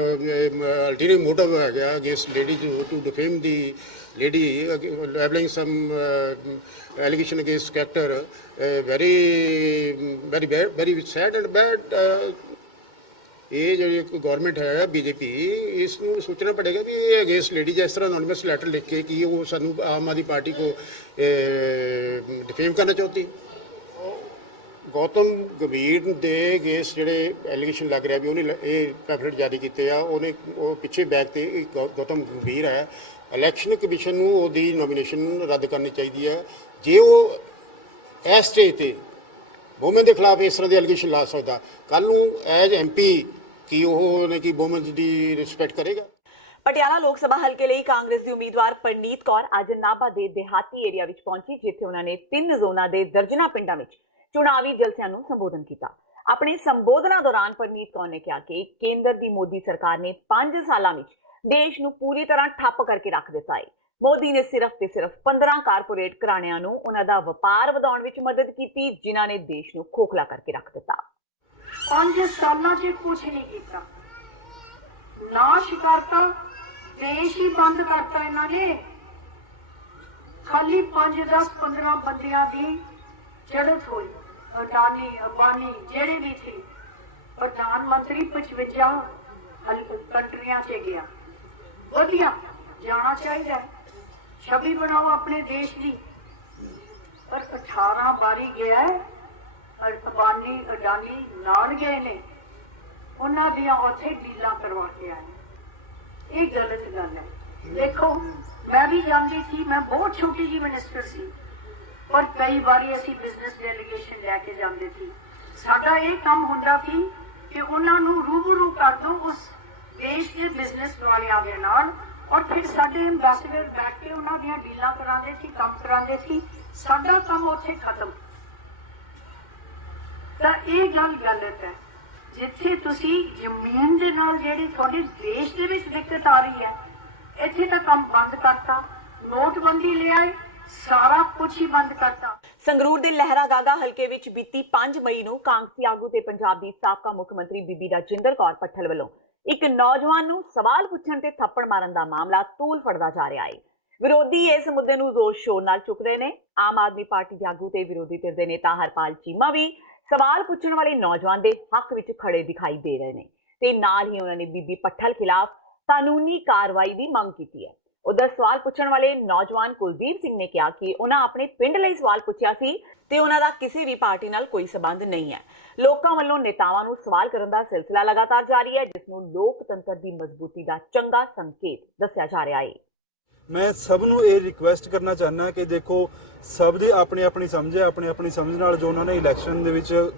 ਅਲਟੀਮੇਟ ਮੋਟਿਵ ਹੈਗਾ against lady to defame the lady, labeling some allegation against character, very bad, very sad and bad। ये जो गवर्नमेंट है बीजेपी, इसमें सोचना पड़ेगा भी ये अगेंस्ट लेडी जिस तरह अनोनिमस लेटर लिख के कि वो सानू आम आदमी पार्टी को डिफेम करना चाहती। गौतम गंभीर ਦੇ ਅਗੇਂਸਟ ਜਿਹੜੇ ਐਲੀਗੇਸ਼ਨ ਲੱਗ ਰਿਹਾ ਵੀ ਉਹਨੇ ਇਹ ਪੈਫਲੇਟ ਜਾਰੀ ਕੀਤੇ ਆ, ਉਹਨੇ ਉਹ ਪਿੱਛੇ ਬੈਕ ਤੇ ਗੌਤਮ ਗੰਭੀਰ ਹੈ। ਇਲੈਕਸ਼ਨ ਕਮਿਸ਼ਨ ਨੂੰ ਉਹਦੀ ਨੋਮੀਨੇਸ਼ਨ ਰੱਦ ਕਰਨੀ ਚਾਹੀਦੀ ਹੈ। ਜੇ ਉਹ ਇਸ ਸਟੇਜ ਤੇ ਵੋਮਨ ਦੇ ਖਿਲਾਫ ਇਸ ਤਰ੍ਹਾਂ ਦੇ ਐਲੀਗੇਸ਼ਨ ਲਾ ਸਕਦਾ, ਕੱਲ ਨੂੰ ਐਜ ਐਮਪੀ ਕੀ ਉਹ ਨੇ ਕਿ ਵੋਮਨ ਦੀ ਰਿਸਪੈਕਟ ਕਰੇਗਾ। ਪਟਿਆਲਾ ਲੋਕ ਸਭਾ ਹਲਕੇ ਲਈ ਕਾਂਗਰਸ ਦੀ ਉਮੀਦਵਾਰ ਪਰਨੀਤ ਕੌਰ ਅੱਜ ਨਾਭਾ ਦੇ ਦਿਹਾਤੀ ਏਰੀਆ ਵਿੱਚ ਪਹੁੰਚੀ, ਜਿੱਥੇ ਉਹਨਾਂ ਨੇ 3 ਜ਼ੋਨਾਂ ਦੇ ਦਰਜਨਾਂ ਪਿੰਡਾਂ ਵਿੱਚ ਚੁਣਾਵੀ ਜਲਸਿਆਂ ਨੂੰ ਸੰਬੋਧਨ ਕੀਤਾ। ਆਪਣੇ ਸੰਬੋਧਨਾਂ ਦੌਰਾਨ ਪਰਨੀਤ ਕੌਰ ਨੇ ਕਿਹਾ ਕਿ ਕੇਂਦਰ ਦੀ ਮੋਦੀ ਸਰਕਾਰ ਨੇ 5 ਸਾਲਾਂ ਵਿੱਚ ਦੇਸ਼ ਨੂੰ ਪੂਰੀ ਤਰ੍ਹਾਂ ਠੱਪ ਕਰਕੇ ਰੱਖ ਦਿੱਤਾ ਹੈ। ਮੋਦੀ ਨੇ ਸਿਰਫ ਤੇ ਸਿਰਫ 15 ਕਾਰਪੋਰੇਟ ਘਰਾਣਿਆਂ ਨੂੰ ਉਹਨਾਂ ਦਾ ਵਪਾਰ ਵਧਾਉਣ ਵਿੱਚ ਮਦਦ ਕੀਤੀ, ਜਿਨ੍ਹਾਂ ਨੇ ਦੇਸ਼ ਨੂੰ ਖੋਖਲਾ ਕਰਕੇ ਰੱਖ ਦਿੱਤਾ। 5 ਸਾਲਾਂ 'ਚ ਕੁਝ ਨਹੀਂ ਕੀਤਾ, ਨਾ ਸ਼ਿਕਾਰਤਾ, ਦੇਸ਼ ਹੀ ਬੰਦ ਕਰਤਾ ਇਹਨਾਂ ਨੇ। ਖਾਲੀ 5, 10, 15 ਬੰਦਿਆਂ ਦੀ ਚੜ੍ਹਤ ਹੋਈ। ਅਡਾਨੀ, ਅੰਬਾਨੀ ਜਿਹੜੇ ਵੀ ਸੀ, ਪ੍ਰਧਾਨ ਮੰਤਰੀ 55 ਕੰਟਰੀਆਂ 'ਚ ਗਿਆ। ਵਧੀਆ ਜਾਣਾ ਚਾਹੀਦਾ, ਛਵੀ ਬਣਾਓ ਆਪਣੇ ਦੇਸ਼ ਦੀ। ਪਰ 18 ਵਾਰੀ ਗਿਆ, ਅੰਬਾਨੀ ਅਡਾਨੀ ਨਾਲ ਗਏ ਨੇ, ਉਹਨਾਂ ਦੀਆਂ ਉੱਥੇ ਡੀਲਾਂ ਕਰਵਾ ਕੇ ਆਏ। ਇਹ ਗਲਤ ਗੱਲ ਹੈ। ਦੇਖੋ, ਮੈਂ ਵੀ ਜਾਂਦੀ ਸੀ, ਮੈਂ ਬਹੁਤ ਛੋਟੀ ਜਿਹੀ ਮਿਨਿਸਟਰ ਸੀ, ਪਰ ਕਈ ਵਾਰੀ ਅਸੀਂ ਬਿਜ਼ਨਸ ਡੈਲੀਗੇਸ਼ਨ ਲੈ ਕੇ ਜਾਂਦੇ ਸੀ। ਸਾਡਾ ਇਹ ਕੰਮ ਹੁੰਦਾ ਸੀ ਕਿ ਉਹਨਾਂ ਨੂੰ ਰੂਬਰੂ ਕਰ ਦੋ ਉਸ ਦੇਸ਼ ਦੇ ਬਿਜ਼ਨਸ ਵਾਲਿਆਂ ਦੇ ਨਾਲ, ਔਰ ਫਿਰ ਸਾਡੇ ਐਮਬੈਸਡਰ ਬੈਠ ਕੇ ਉਹਨਾਂ ਦੀਆਂ ਡੀਲਾਂ ਕਰਾਉਂਦੇ ਸੀ, ਕੰਮ ਕਰਾਉਂਦੇ ਸੀ। ਸਾਡਾ ਕੰਮ ਉੱਥੇ ਖਤਮ। ਤਾਂ ਇਹ ਗੱਲ ਗਲਤ ਹੈ। ਜਿੱਥੇ ਤੁਸੀਂ ਜ਼ਮੀਨ ਦੇ ਨਾਲ ਜਿਹੜੀ ਤੁਹਾਡੇ ਦੇਸ਼ ਦੇ ਵਿੱਚ ਦਿੱਕਤ ਆ ਰਹੀ ਹੈ, ਇੱਥੇ ਤਾਂ ਕੰਮ ਬੰਦ ਕਰਤਾ, ਨੋਟਬੰਦੀ ਲਿਆਏ, ਸਾਰਾ ਕੁਝ ਹੀ ਬੰਦ ਕਰਤਾ। ਸੰਗਰੂਰ ਦੇ ਲਹਿਰਾ ਗਾਗਾ ਹਲਕੇ ਵਿੱਚ ਬੀਤੀ 5 ਮਈ ਨੂੰ ਕਾਂਗਰਸੀ ਆਗੂ ਤੇ ਪੰਜਾਬ ਦੀ ਸਾਬਕਾ ਮੁੱਖ ਮੰਤਰੀ ਬੀਬੀ ਰਾਜਿੰਦਰ ਕੌਰ ਪੱਠਲ ਵੱਲੋਂ ਇੱਕ ਨੌਜਵਾਨ ਨੂੰ ਸਵਾਲ ਪੁੱਛਣ ਤੇ ਥੱਪੜ ਮਾਰਨ ਦਾ ਮਾਮਲਾ ਤੂਲ ਫੜਦਾ ਜਾ ਰਿਹਾ ਹੈ। ਵਿਰੋਧੀ ਇਸ ਮੁੱਦੇ ਨੂੰ ਜ਼ੋਰ ਸ਼ੋਰ ਨਾਲ ਚੁੱਕ ਰਹੇ ਨੇ। ਆਮ ਆਦਮੀ ਪਾਰਟੀ ਦੇ ਆਗੂ ਤੇ ਵਿਰੋਧੀ ਧਿਰ ਦੇ ਨੇਤਾ ਹਰਪਾਲ ਚੀਮਾ ਵੀ ਸਵਾਲ ਪੁੱਛਣ ਵਾਲੇ ਨੌਜਵਾਨ ਦੇ ਹੱਕ ਵਿੱਚ ਖੜੇ ਦਿਖਾਈ ਦੇ ਰਹੇ ਨੇ ਤੇ ਨਾਲ ਹੀ ਉਹਨਾਂ ਨੇ ਬੀਬੀ ਪੱਠਲ ਖਿਲਾਫ ਕਾਨੂੰਨੀ ਕਾਰਵਾਈ ਦੀ ਮੰਗ ਕੀਤੀ ਹੈ। ਉਧਰ ਸਵਾਲ ਪੁੱਛਣ ਵਾਲੇ ਨੌਜਵਾਨ ਕੁਲਦੀਪ ਸਿੰਘ ਨੇ ਕਿਹਾ ਕਿ ਉਹਨਾਂ ਆਪਣੇ ਪਿੰਡ ਲਈ ਸਵਾਲ ਪੁੱਛਿਆ ਸੀ ਤੇ ਉਹਨਾਂ ਦਾ ਕਿਸੇ ਵੀ ਪਾਰਟੀ ਨਾਲ ਕੋਈ ਸਬੰਧ ਨਹੀਂ ਹੈ। ਲੋਕਾਂ ਵੱਲੋਂ ਨੇਤਾਵਾਂ ਨੂੰ ਸਵਾਲ ਕਰਨ ਦਾ ਸਿਲਸਿਲਾ ਲਗਾਤਾਰ ਜਾਰੀ ਹੈ, ਜਿਸ ਨੂੰ ਲੋਕਤੰਤਰ ਦੀ ਮਜ਼ਬੂਤੀ ਦਾ ਚੰਗਾ ਸੰਕੇਤ ਦੱਸਿਆ ਜਾ ਰਿਹਾ ਹੈ। ਮੈਂ ਸਭ ਨੂੰ ਇਹ ਰਿਕੁਐਸਟ ਕਰਨਾ ਚਾਹੁੰਦਾ ਕਿ ਦੇਖੋ, ਸਭ ਦੀ ਆਪਣੀ ਆਪਣੀ ਸਮਝ ਹੈ। ਆਪਣੀ ਸਮਝ ਨਾਲ ਜੋ ਉਹਨਾਂ ਨੇ ਇਲੈਕਸ਼ਨ ਦੇ ਵਿੱਚ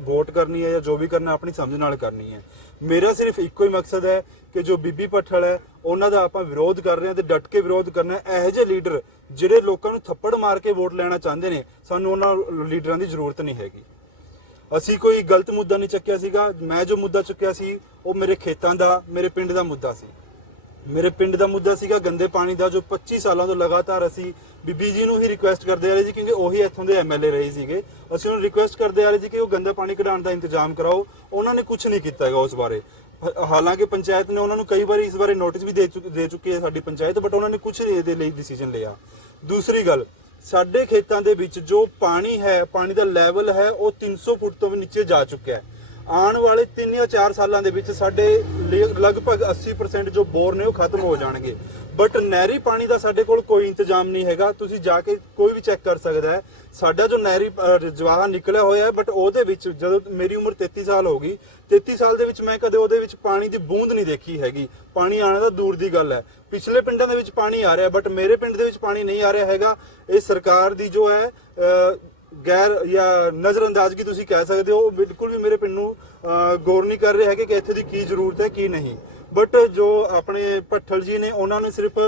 ਵੋਟ ਕਰਨੀ ਹੈ ਜਾਂ ਜੋ ਵੀ ਕਰਨਾ ਆਪਣੀ ਸਮਝ ਨਾਲ ਕਰਨੀ ਹੈ। ਮੇਰਾ ਸਿਰਫ ਇੱਕੋ ਹੀ ਮਕਸਦ ਹੈ ਕਿ ਜੋ ਬੀਬੀ ਪੱਠਲ ਹੈ ਉਹਨਾਂ ਦਾ ਆਪਾਂ ਵਿਰੋਧ ਕਰ ਰਹੇ ਹਾਂ ਤੇ ਡਟ ਕੇ ਵਿਰੋਧ ਕਰਨਾ ਹੈ। ਇਹੋ ਜਿਹੇ ਲੀਡਰ ਜਿਹੜੇ ਲੋਕਾਂ ਨੂੰ ਥੱਪੜ ਮਾਰ ਕੇ ਵੋਟ ਲੈਣਾ ਚਾਹੁੰਦੇ ਨੇ, ਸਾਨੂੰ ਉਹਨਾਂ ਲੀਡਰਾਂ ਦੀ ਜ਼ਰੂਰਤ ਨਹੀਂ ਹੈਗੀ। ਅਸੀਂ ਕੋਈ ਗਲਤ ਮੁੱਦਾ ਨਹੀਂ ਚੱਕਿਆ ਸੀਗਾ। ਮੈਂ ਜੋ ਮੁੱਦਾ ਚੁੱਕਿਆ ਸੀ ਉਹ ਮੇਰੇ ਖੇਤਾਂ ਦਾ, ਮੇਰੇ ਪਿੰਡ ਦਾ ਮੁੱਦਾ ਸੀ। ਮੇਰੇ ਪਿੰਡ ਦਾ ਮੁੱਦਾ ਸੀਗਾ ਗੰਦੇ ਪਾਣੀ ਦਾ, ਜੋ 25 ਸਾਲਾਂ ਤੋਂ ਲਗਾਤਾਰ ਅਸੀਂ ਬੀਬੀ ਜੀ ਨੂੰ ਹੀ ਰਿਕੁਐਸਟ ਕਰਦੇ ਆ ਰਹੇ ਸੀ, ਕਿਉਂਕਿ ਉਹੀ ਇੱਥੋਂ ਦੇ ਐਮਐਲਏ ਰਹੇ ਸੀਗੇ। ਅਸੀਂ ਉਹਨਾਂ ਨੂੰ ਰਿਕੁਐਸਟ ਕਰਦੇ ਆ ਰਹੇ ਸੀ ਕਿ ਉਹ ਗੰਦਾ ਪਾਣੀ ਕਢਾਉਣ ਦਾ ਇੰਤਜ਼ਾਮ ਕਰਾਓ। ਉਹਨਾਂ ਨੇ ਕੁਝ ਨਹੀਂ ਕੀਤਾ ਹੈਗਾ ਉਸ ਬਾਰੇ। ਹਾਲਾਂਕਿ ਪੰਚਾਇਤ ਨੇ ਉਹਨਾਂ ਨੂੰ ਕਈ ਵਾਰੀ ਇਸ ਬਾਰੇ ਨੋਟਿਸ ਵੀ ਦੇ ਚੁੱਕੀ ਹੈ ਸਾਡੀ ਪੰਚਾਇਤ, ਬਟ ਉਹਨਾਂ ਨੇ ਕੁਝ ਨਹੀਂ ਇਹਦੇ ਲਈ ਡਿਸੀਜਨ ਲਿਆ। ਦੂਸਰੀ ਗੱਲ, ਸਾਡੇ ਖੇਤਾਂ ਦੇ ਵਿੱਚ ਜੋ ਪਾਣੀ ਹੈ, ਪਾਣੀ ਦਾ ਲੈਵਲ ਹੈ, ਉਹ 300 ਫੁੱਟ ਤੋਂ ਵੀ ਨੀਚੇ ਜਾ ਚੁੱਕਿਆ ਹੈ। ਆਉਣ ਵਾਲੇ 3 ਜਾਂ 4 ਸਾਲਾਂ ਦੇ ਵਿੱਚ ਸਾਡੇ ਲਗਭਗ 80% ਜੋ ਬੋਰ ਨੇ ਉਹ ਖਤਮ ਹੋ ਜਾਣਗੇ, ਬਟ ਨਹਿਰੀ ਪਾਣੀ ਦਾ ਸਾਡੇ ਕੋਲ ਕੋਈ ਇੰਤਜ਼ਾਮ ਨਹੀਂ ਹੈਗਾ। ਤੁਸੀਂ ਜਾ ਕੇ ਕੋਈ ਵੀ ਚੈੱਕ ਕਰ ਸਕਦਾ ਹੈ। ਸਾਡਾ ਜੋ ਨਹਿਰੀ ਜਵਾਹਾ ਨਿਕਲਿਆ ਹੋਇਆ ਹੈ, ਬਟ ਉਹਦੇ ਵਿੱਚ ਜਦੋਂ ਮੇਰੀ ਉਮਰ 33 ਸਾਲ ਹੋ ਗਈ, 33 ਸਾਲ ਦੇ ਵਿੱਚ ਮੈਂ ਕਦੇ ਉਹਦੇ ਵਿੱਚ ਪਾਣੀ ਦੀ ਬੂੰਦ ਨਹੀਂ ਦੇਖੀ ਹੈਗੀ। ਪਾਣੀ ਆਉਣਾ ਤਾਂ ਦੂਰ ਦੀ ਗੱਲ ਹੈ। ਪਿਛਲੇ ਪਿੰਡਾਂ ਦੇ ਵਿੱਚ ਪਾਣੀ ਆ ਰਿਹਾ, ਬਟ ਮੇਰੇ ਪਿੰਡ ਦੇ ਵਿੱਚ ਪਾਣੀ ਨਹੀਂ ਆ ਰਿਹਾ ਹੈਗਾ। ਇਹ ਸਰਕਾਰ ਦੀ ਜੋ ਹੈ ਗੈਰ ਜਾਂ ਨਜ਼ਰਅੰਦਾਜ਼ਗੀ ਤੁਸੀਂ ਕਹਿ ਸਕਦੇ ਹੋ, ਬਿਲਕੁਲ ਵੀ ਮੇਰੇ ਪਿੰਡ ਨੂੰ ਗੌਰ ਨਹੀਂ ਕਰ ਰਹੇ ਹੈਗੇ ਕਿ ਇੱਥੇ ਦੀ ਕੀ ਜ਼ਰੂਰਤ ਹੈ ਕੀ ਨਹੀਂ। ਬਟ ਜੋ ਆਪਣੇ ਪੱਠਲ ਜੀ ਨੇ, ਉਹਨਾਂ ਨੇ ਸਿਰਫ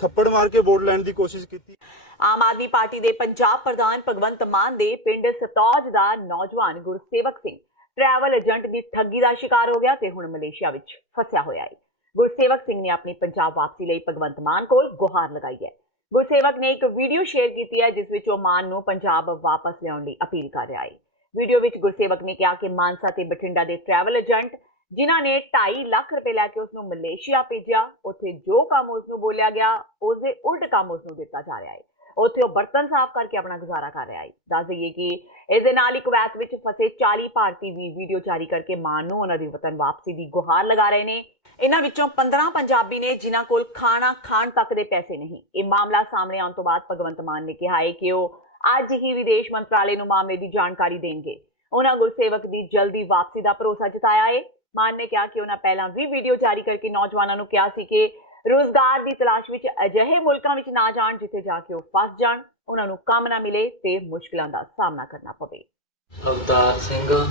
ਥੱਪੜ ਮਾਰ ਕੇ ਵੋਟ ਲੈਣ ਦੀ ਕੋਸ਼ਿਸ਼ ਕੀਤੀ। ਆਮ ਆਦਮੀ ਪਾਰਟੀ ਦੇ ਪੰਜਾਬ ਪ੍ਰਧਾਨ ਭਗਵੰਤ ਮਾਨ ਦੇ ਪਿੰਡ ਸਤੌਜ ਦਾ ਨੌਜਵਾਨ ਗੁਰਸੇਵਕ ਸਿੰਘ ਟਰੈਵਲ ਏਜੰਟ ਦੀ ਠੱਗੀ ਦਾ ਸ਼ਿਕਾਰ ਹੋ ਗਿਆ ਤੇ ਹੁਣ ਮਲੇਸ਼ੀਆ ਵਿੱਚ ਫਸਿਆ ਹੋਇਆ ਹੈ। ਗੁਰਸੇਵਕ ਸਿੰਘ ਨੇ ਆਪਣੀ ਪੰਜਾਬ ਵਾਪਸੀ ਲਈ ਭਗਵੰਤ ਮਾਨ ਕੋਲ ਗੁਹਾਰ ਲਗਾਈ ਹੈ। ਗੁਰਸੇਵਕ ਨੇ ਇੱਕ ਵੀਡੀਓ ਸ਼ੇਅਰ ਕੀਤੀ ਹੈ, ਜਿਸ ਵਿੱਚ ਉਹ ਮਾਨ ਨੂੰ ਪੰਜਾਬ ਵਾਪਸ ਲਿਆਉਣ ਲਈ ਅਪੀਲ ਕਰ ਰਿਹਾ ਹੈ। ਵੀਡੀਓ ਵਿੱਚ ਗੁਰਸੇਵਕ ਨੇ ਕਿਹਾ ਕਿ ਮਾਨਸਾ ਤੇ ਬਠਿੰਡਾ ਦੇ ਟਰੈਵਲ ਏਜੰਟ ਜਿਨ੍ਹਾਂ ਨੇ 2.5 ਲੱਖ ਰੁਪਏ ਲੈ ਕੇ ਉਸ ਨੂੰ ਮਲੇਸ਼ੀਆ ਭੇਜਿਆ, ਉੱਥੇ ਜੋ ਕੰਮ ਉਸ ਨੂੰ ਬੋਲਿਆ ਗਿਆ ਉਸਦੇ ਉਲਟ ਕੰਮ ਉਸ ਨੂੰ ਦਿੱਤਾ ਜਾ ਰਿਹਾ ਹੈ। ਉੱਥੇ ਉਹ ਬਰਤਨ ਸਾਫ਼ ਕਰਕੇ ਆਪਣਾ ਗੁਜ਼ਾਰਾ ਕਰ ਰਿਹਾ ਹੈ। ਦੱਸ ਦਈਏ ਕਿ ਇਸ ਦੇ ਨਾਲ ਹੀ ਕੁਵੈਤ ਵਿੱਚ ਫਸੇ 40 ਭਾਰਤੀ ਵੀ ਵੀਡੀਓ ਜਾਰੀ ਕਰਕੇ ਮਾਨ ਨੂੰ ਉਹਨਾਂ ਦੀ ਵਤਨ ਵਾਪਸੀ ਦੀ ਗੁਹਾਰ ਲਗਾ ਰਹੇ ਨੇ। ਇਹਨਾਂ ਵਿੱਚੋਂ 15 ਪੰਜਾਬੀ ਨੇ ਜਿਨ੍ਹਾਂ ਕੋਲ ਖਾਣਾ ਖਾਣ ਤੱਕ ਦੇ ਪੈਸੇ ਨਹੀਂ। ਇਹ ਮਾਮਲਾ ਸਾਹਮਣੇ ਆਉਣ ਤੋਂ ਬਾਅਦ ਭਗਵੰਤ ਮਾਨ ਨੇ ਕਿਹਾ ਹੈ ਕਿ ਉਹ ਅੱਜ ਹੀ ਵਿਦੇਸ਼ ਮੰਤਰਾਲੇ ਨੂੰ ਮਾਮਲੇ ਦੀ ਜਾਣਕਾਰੀ ਦੇਣਗੇ। ਉਹਨਾਂ ਗੁਰਸੇਵਕ ਦੀ ਜਲਦੀ ਵਾਪਸੀ ਦਾ ਭਰੋਸਾ ਜਤਾਇਆ ਹੈ। ਮਾਨ ਨੇ ਕਿਹਾ ਕਿ ਉਹਨਾਂ ਪਹਿਲਾਂ ਵੀ ਵੀਡੀਓ ਜਾਰੀ ਕਰਕੇ ਨੌਜਵਾਨਾਂ ਨੂੰ ਕਿਹਾ ਸੀ ਕਿ ਰੋਜ਼ਗਾਰ ਦੀ ਤਲਾਸ਼ ਵਿੱਚ ਅਜਿਹੇ ਮੁਲਕਾਂ ਵਿੱਚ ਨਾ ਜਾਣ ਜਿੱਥੇ ਜਾ ਕੇ ਉਹ ਫਸ ਜਾਣ, ਉਹਨਾਂ ਨੂੰ ਕੰਮ ਨਾ ਮਿਲੇ ਤੇ ਮੁਸ਼ਕਲਾਂ ਦਾ ਸਾਹਮਣਾ ਕਰਨਾ ਪਵੇ। ਅਵਤਾਰ ਸਿੰਘ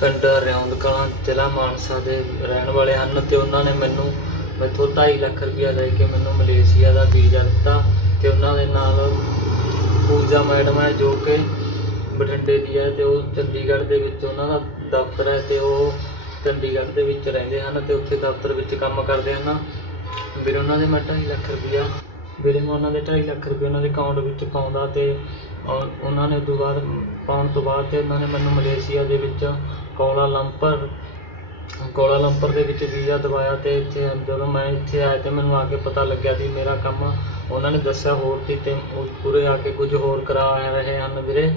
ਪਿੰਡ ਰਿਆਉਂਦ ਕਲਾਂ ਜ਼ਿਲ੍ਹਾ ਮਾਨਸਾ ਦੇ ਰਹਿਣ ਵਾਲੇ ਹਨ ਤੇ ਉਹਨਾਂ ਨੇ ਮੈਥੋਂ 2.5 ਲੱਖ ਰੁਪਇਆ ਲੈ ਕੇ ਮੈਨੂੰ ਮਲੇਸ਼ੀਆ ਦਾ ਵੀਜ਼ਾ ਦਿੱਤਾ ਤੇ ਉਹਨਾਂ ਦੇ ਨਾਲ ਪੂਜਾ ਮੈਡਮ ਹੈ ਜੋ ਕਿ ਬਠਿੰਡੇ ਦੀ ਹੈ ਤੇ ਉਹ ਚੰਡੀਗੜ੍ਹ ਦੇ ਵਿੱਚ ਉਹਨਾਂ ਦਾ ਦਫ਼ਤਰ ਹੈ ਤੇ ਉਹ ਚੰਡੀਗੜ੍ਹ ਦੇ ਵਿੱਚ ਰਹਿੰਦੇ ਹਨ ਤੇ ਉੱਥੇ ਦਫ਼ਤਰ ਵਿੱਚ ਕੰਮ ਕਰਦੇ ਹਨ। ਵੀਰੇ ਉਹਨਾਂ ਦੇ ਮੈਂ 2.5 ਲੱਖ ਰੁਪਇਆ ਉਹਨਾਂ ਦੇ ਅਕਾਊਂਟ ਵਿੱਚ ਪਾਉਂਦਾ ਤੇ ਉਹਨਾਂ ਨੇ ਉਦੋਂ ਬਾਅਦ ਪਾਉਣ ਤੋਂ ਬਾਅਦ ਤੇ ਉਹਨਾਂ ਨੇ ਮੈਨੂੰ ਮਲੇਸ਼ੀਆ ਦੇ ਵਿੱਚ ਕੋਲਾਲੰਪਰ ਦੇ ਵਿੱਚ ਵੀਜ਼ਾ ਦਿਵਾਇਆ ਤੇ ਇੱਥੇ ਜਦੋਂ ਮੈਂ ਇੱਥੇ ਆਇਆ ਤੇ ਮੈਨੂੰ ਆ ਕੇ ਪਤਾ ਲੱਗਿਆ ਸੀ ਮੇਰਾ ਕੰਮ ਉਹਨਾਂ ਨੇ ਦੱਸਿਆ ਹੋਰ ਸੀ ਤੇ ਪੂਰੇ ਆ ਕੇ ਕੁਝ ਹੋਰ ਕਰਾ ਰਹੇ ਹਨ ਵੀਰੇ।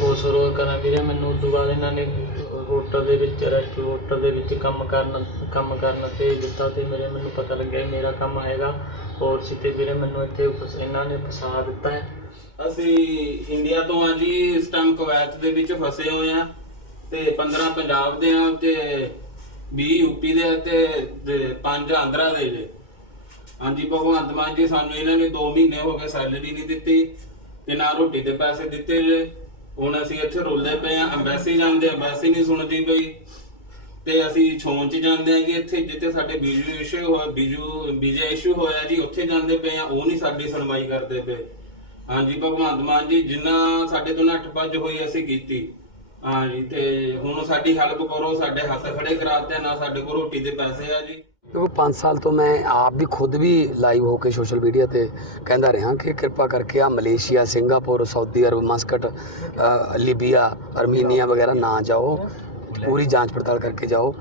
ਕੁਛ ਹੋਰ ਕਰਾਂ ਵੀਰੇ। ਮੈਨੂੰ ਉਦੋਂ ਬਾਅਦ ਇਹਨਾਂ ਨੇ ਹੋਟਲ ਦੇ ਵਿੱਚ ਹੋਟਲ ਦੇ ਵਿੱਚ ਕੰਮ ਕਰਨ ਤੇ ਦਿੱਤਾ ਤੇ ਮੈਨੂੰ ਪਤਾ ਲੱਗਿਆ ਮੇਰਾ ਕੰਮ ਹੈਗਾ ਹੋਰ ਸੀ ਤੇ ਵੀਰੇ ਮੈਨੂੰ ਇੱਥੇ ਇਹਨਾਂ ਨੇ ਫਸਾ ਦਿੱਤਾ ਹੈ। ਅਸੀਂ ਇੰਡੀਆ ਤੋਂ ਆ ਜੀ, ਇਸ ਟਾਈਮ ਕੁਵੈਤ ਦੇ ਵਿੱਚ ਫਸੇ ਹੋਏ ਆ ਤੇ 15 ਪੰਜਾਬ ਦੇ ਆ ਤੇ 20 ਯੂਪੀ ਦੇ ਤੇ 5 ਆਂਧਰਾ ਦੇ ਜੇ। ਹਾਂਜੀ ਭਗਵੰਤ ਮਾਨ ਜੀ, ਸਾਨੂੰ ਇਹਨਾਂ ਨੇ 2 ਮਹੀਨੇ ਹੋ ਗਏ ਸੈਲਰੀ ਨਹੀਂ ਦਿੱਤੀ ਤੇ ਨਾ ਰੋਟੀ ਦੇ ਪੈਸੇ ਦਿੱਤੇ ਜੇ। ਹੁਣ ਅਸੀਂ ਇੱਥੇ ਰੁਲਦੇ ਪਏ ਆ, ਅੰਬੈਸੀ ਜਾਂਦੇ, ਅੰਬੈਸੀ ਨਹੀਂ ਸੁਣਦੀ ਪਈ ਤੇ ਅਸੀਂ ਛੋਣ ਚ ਜਾਂਦੇ ਆ ਜੀ, ਇੱਥੇ ਜਿੱਥੇ ਸਾਡੇ ਵੀਜ਼ਾ ਇਸ਼ੂ ਹੋਇਆ ਜੀ ਉੱਥੇ ਜਾਂਦੇ ਪਏ ਆ, ਉਹ ਨਹੀਂ ਸਾਡੀ ਸੁਣਵਾਈ ਕਰਦੇ ਪਏ। ਹਾਂਜੀ ਭਗਵੰਤ ਮਾਨ ਜੀ, ਜਿੰਨਾ ਸਾਡੇ ਤੋਂ ਨੱਠ ਭੱਜ ਹੋਈ ਅਸੀਂ ਕੀਤੀ। ਹਾਂਜੀ, ਤੇ ਹੁਣ ਸਾਡੀ ਹੈਲਪ ਕਰੋ, ਸਾਡੇ ਹੱਥ ਖੜੇ ਕਰਾਤੇ, ਨਾ ਸਾਡੇ ਕੋਲ ਰੋਟੀ ਦੇ ਪੈਸੇ ਆ ਜੀ। ਦੇਖੋ 5 ਸਾਲ ਤੋਂ ਮੈਂ ਆਪ ਵੀ ਖੁਦ ਵੀ ਲਾਈਵ ਹੋ ਕੇ ਸੋਸ਼ਲ ਮੀਡੀਆ ਤੇ ਕਹਿੰਦਾ ਰਿਹਾ ਕਿ ਕਿਰਪਾ ਕਰਕੇ ਆ Malaysia, Singapore, Saudi Arab, Muscat, Libya, Armenia ਵਗੈਰਾ ਨਾ ਜਾਓ, ਪੂਰੀ ਜਾਂਚ ਪੜਤਾਲ ਕਰਕੇ ਜਾਓ।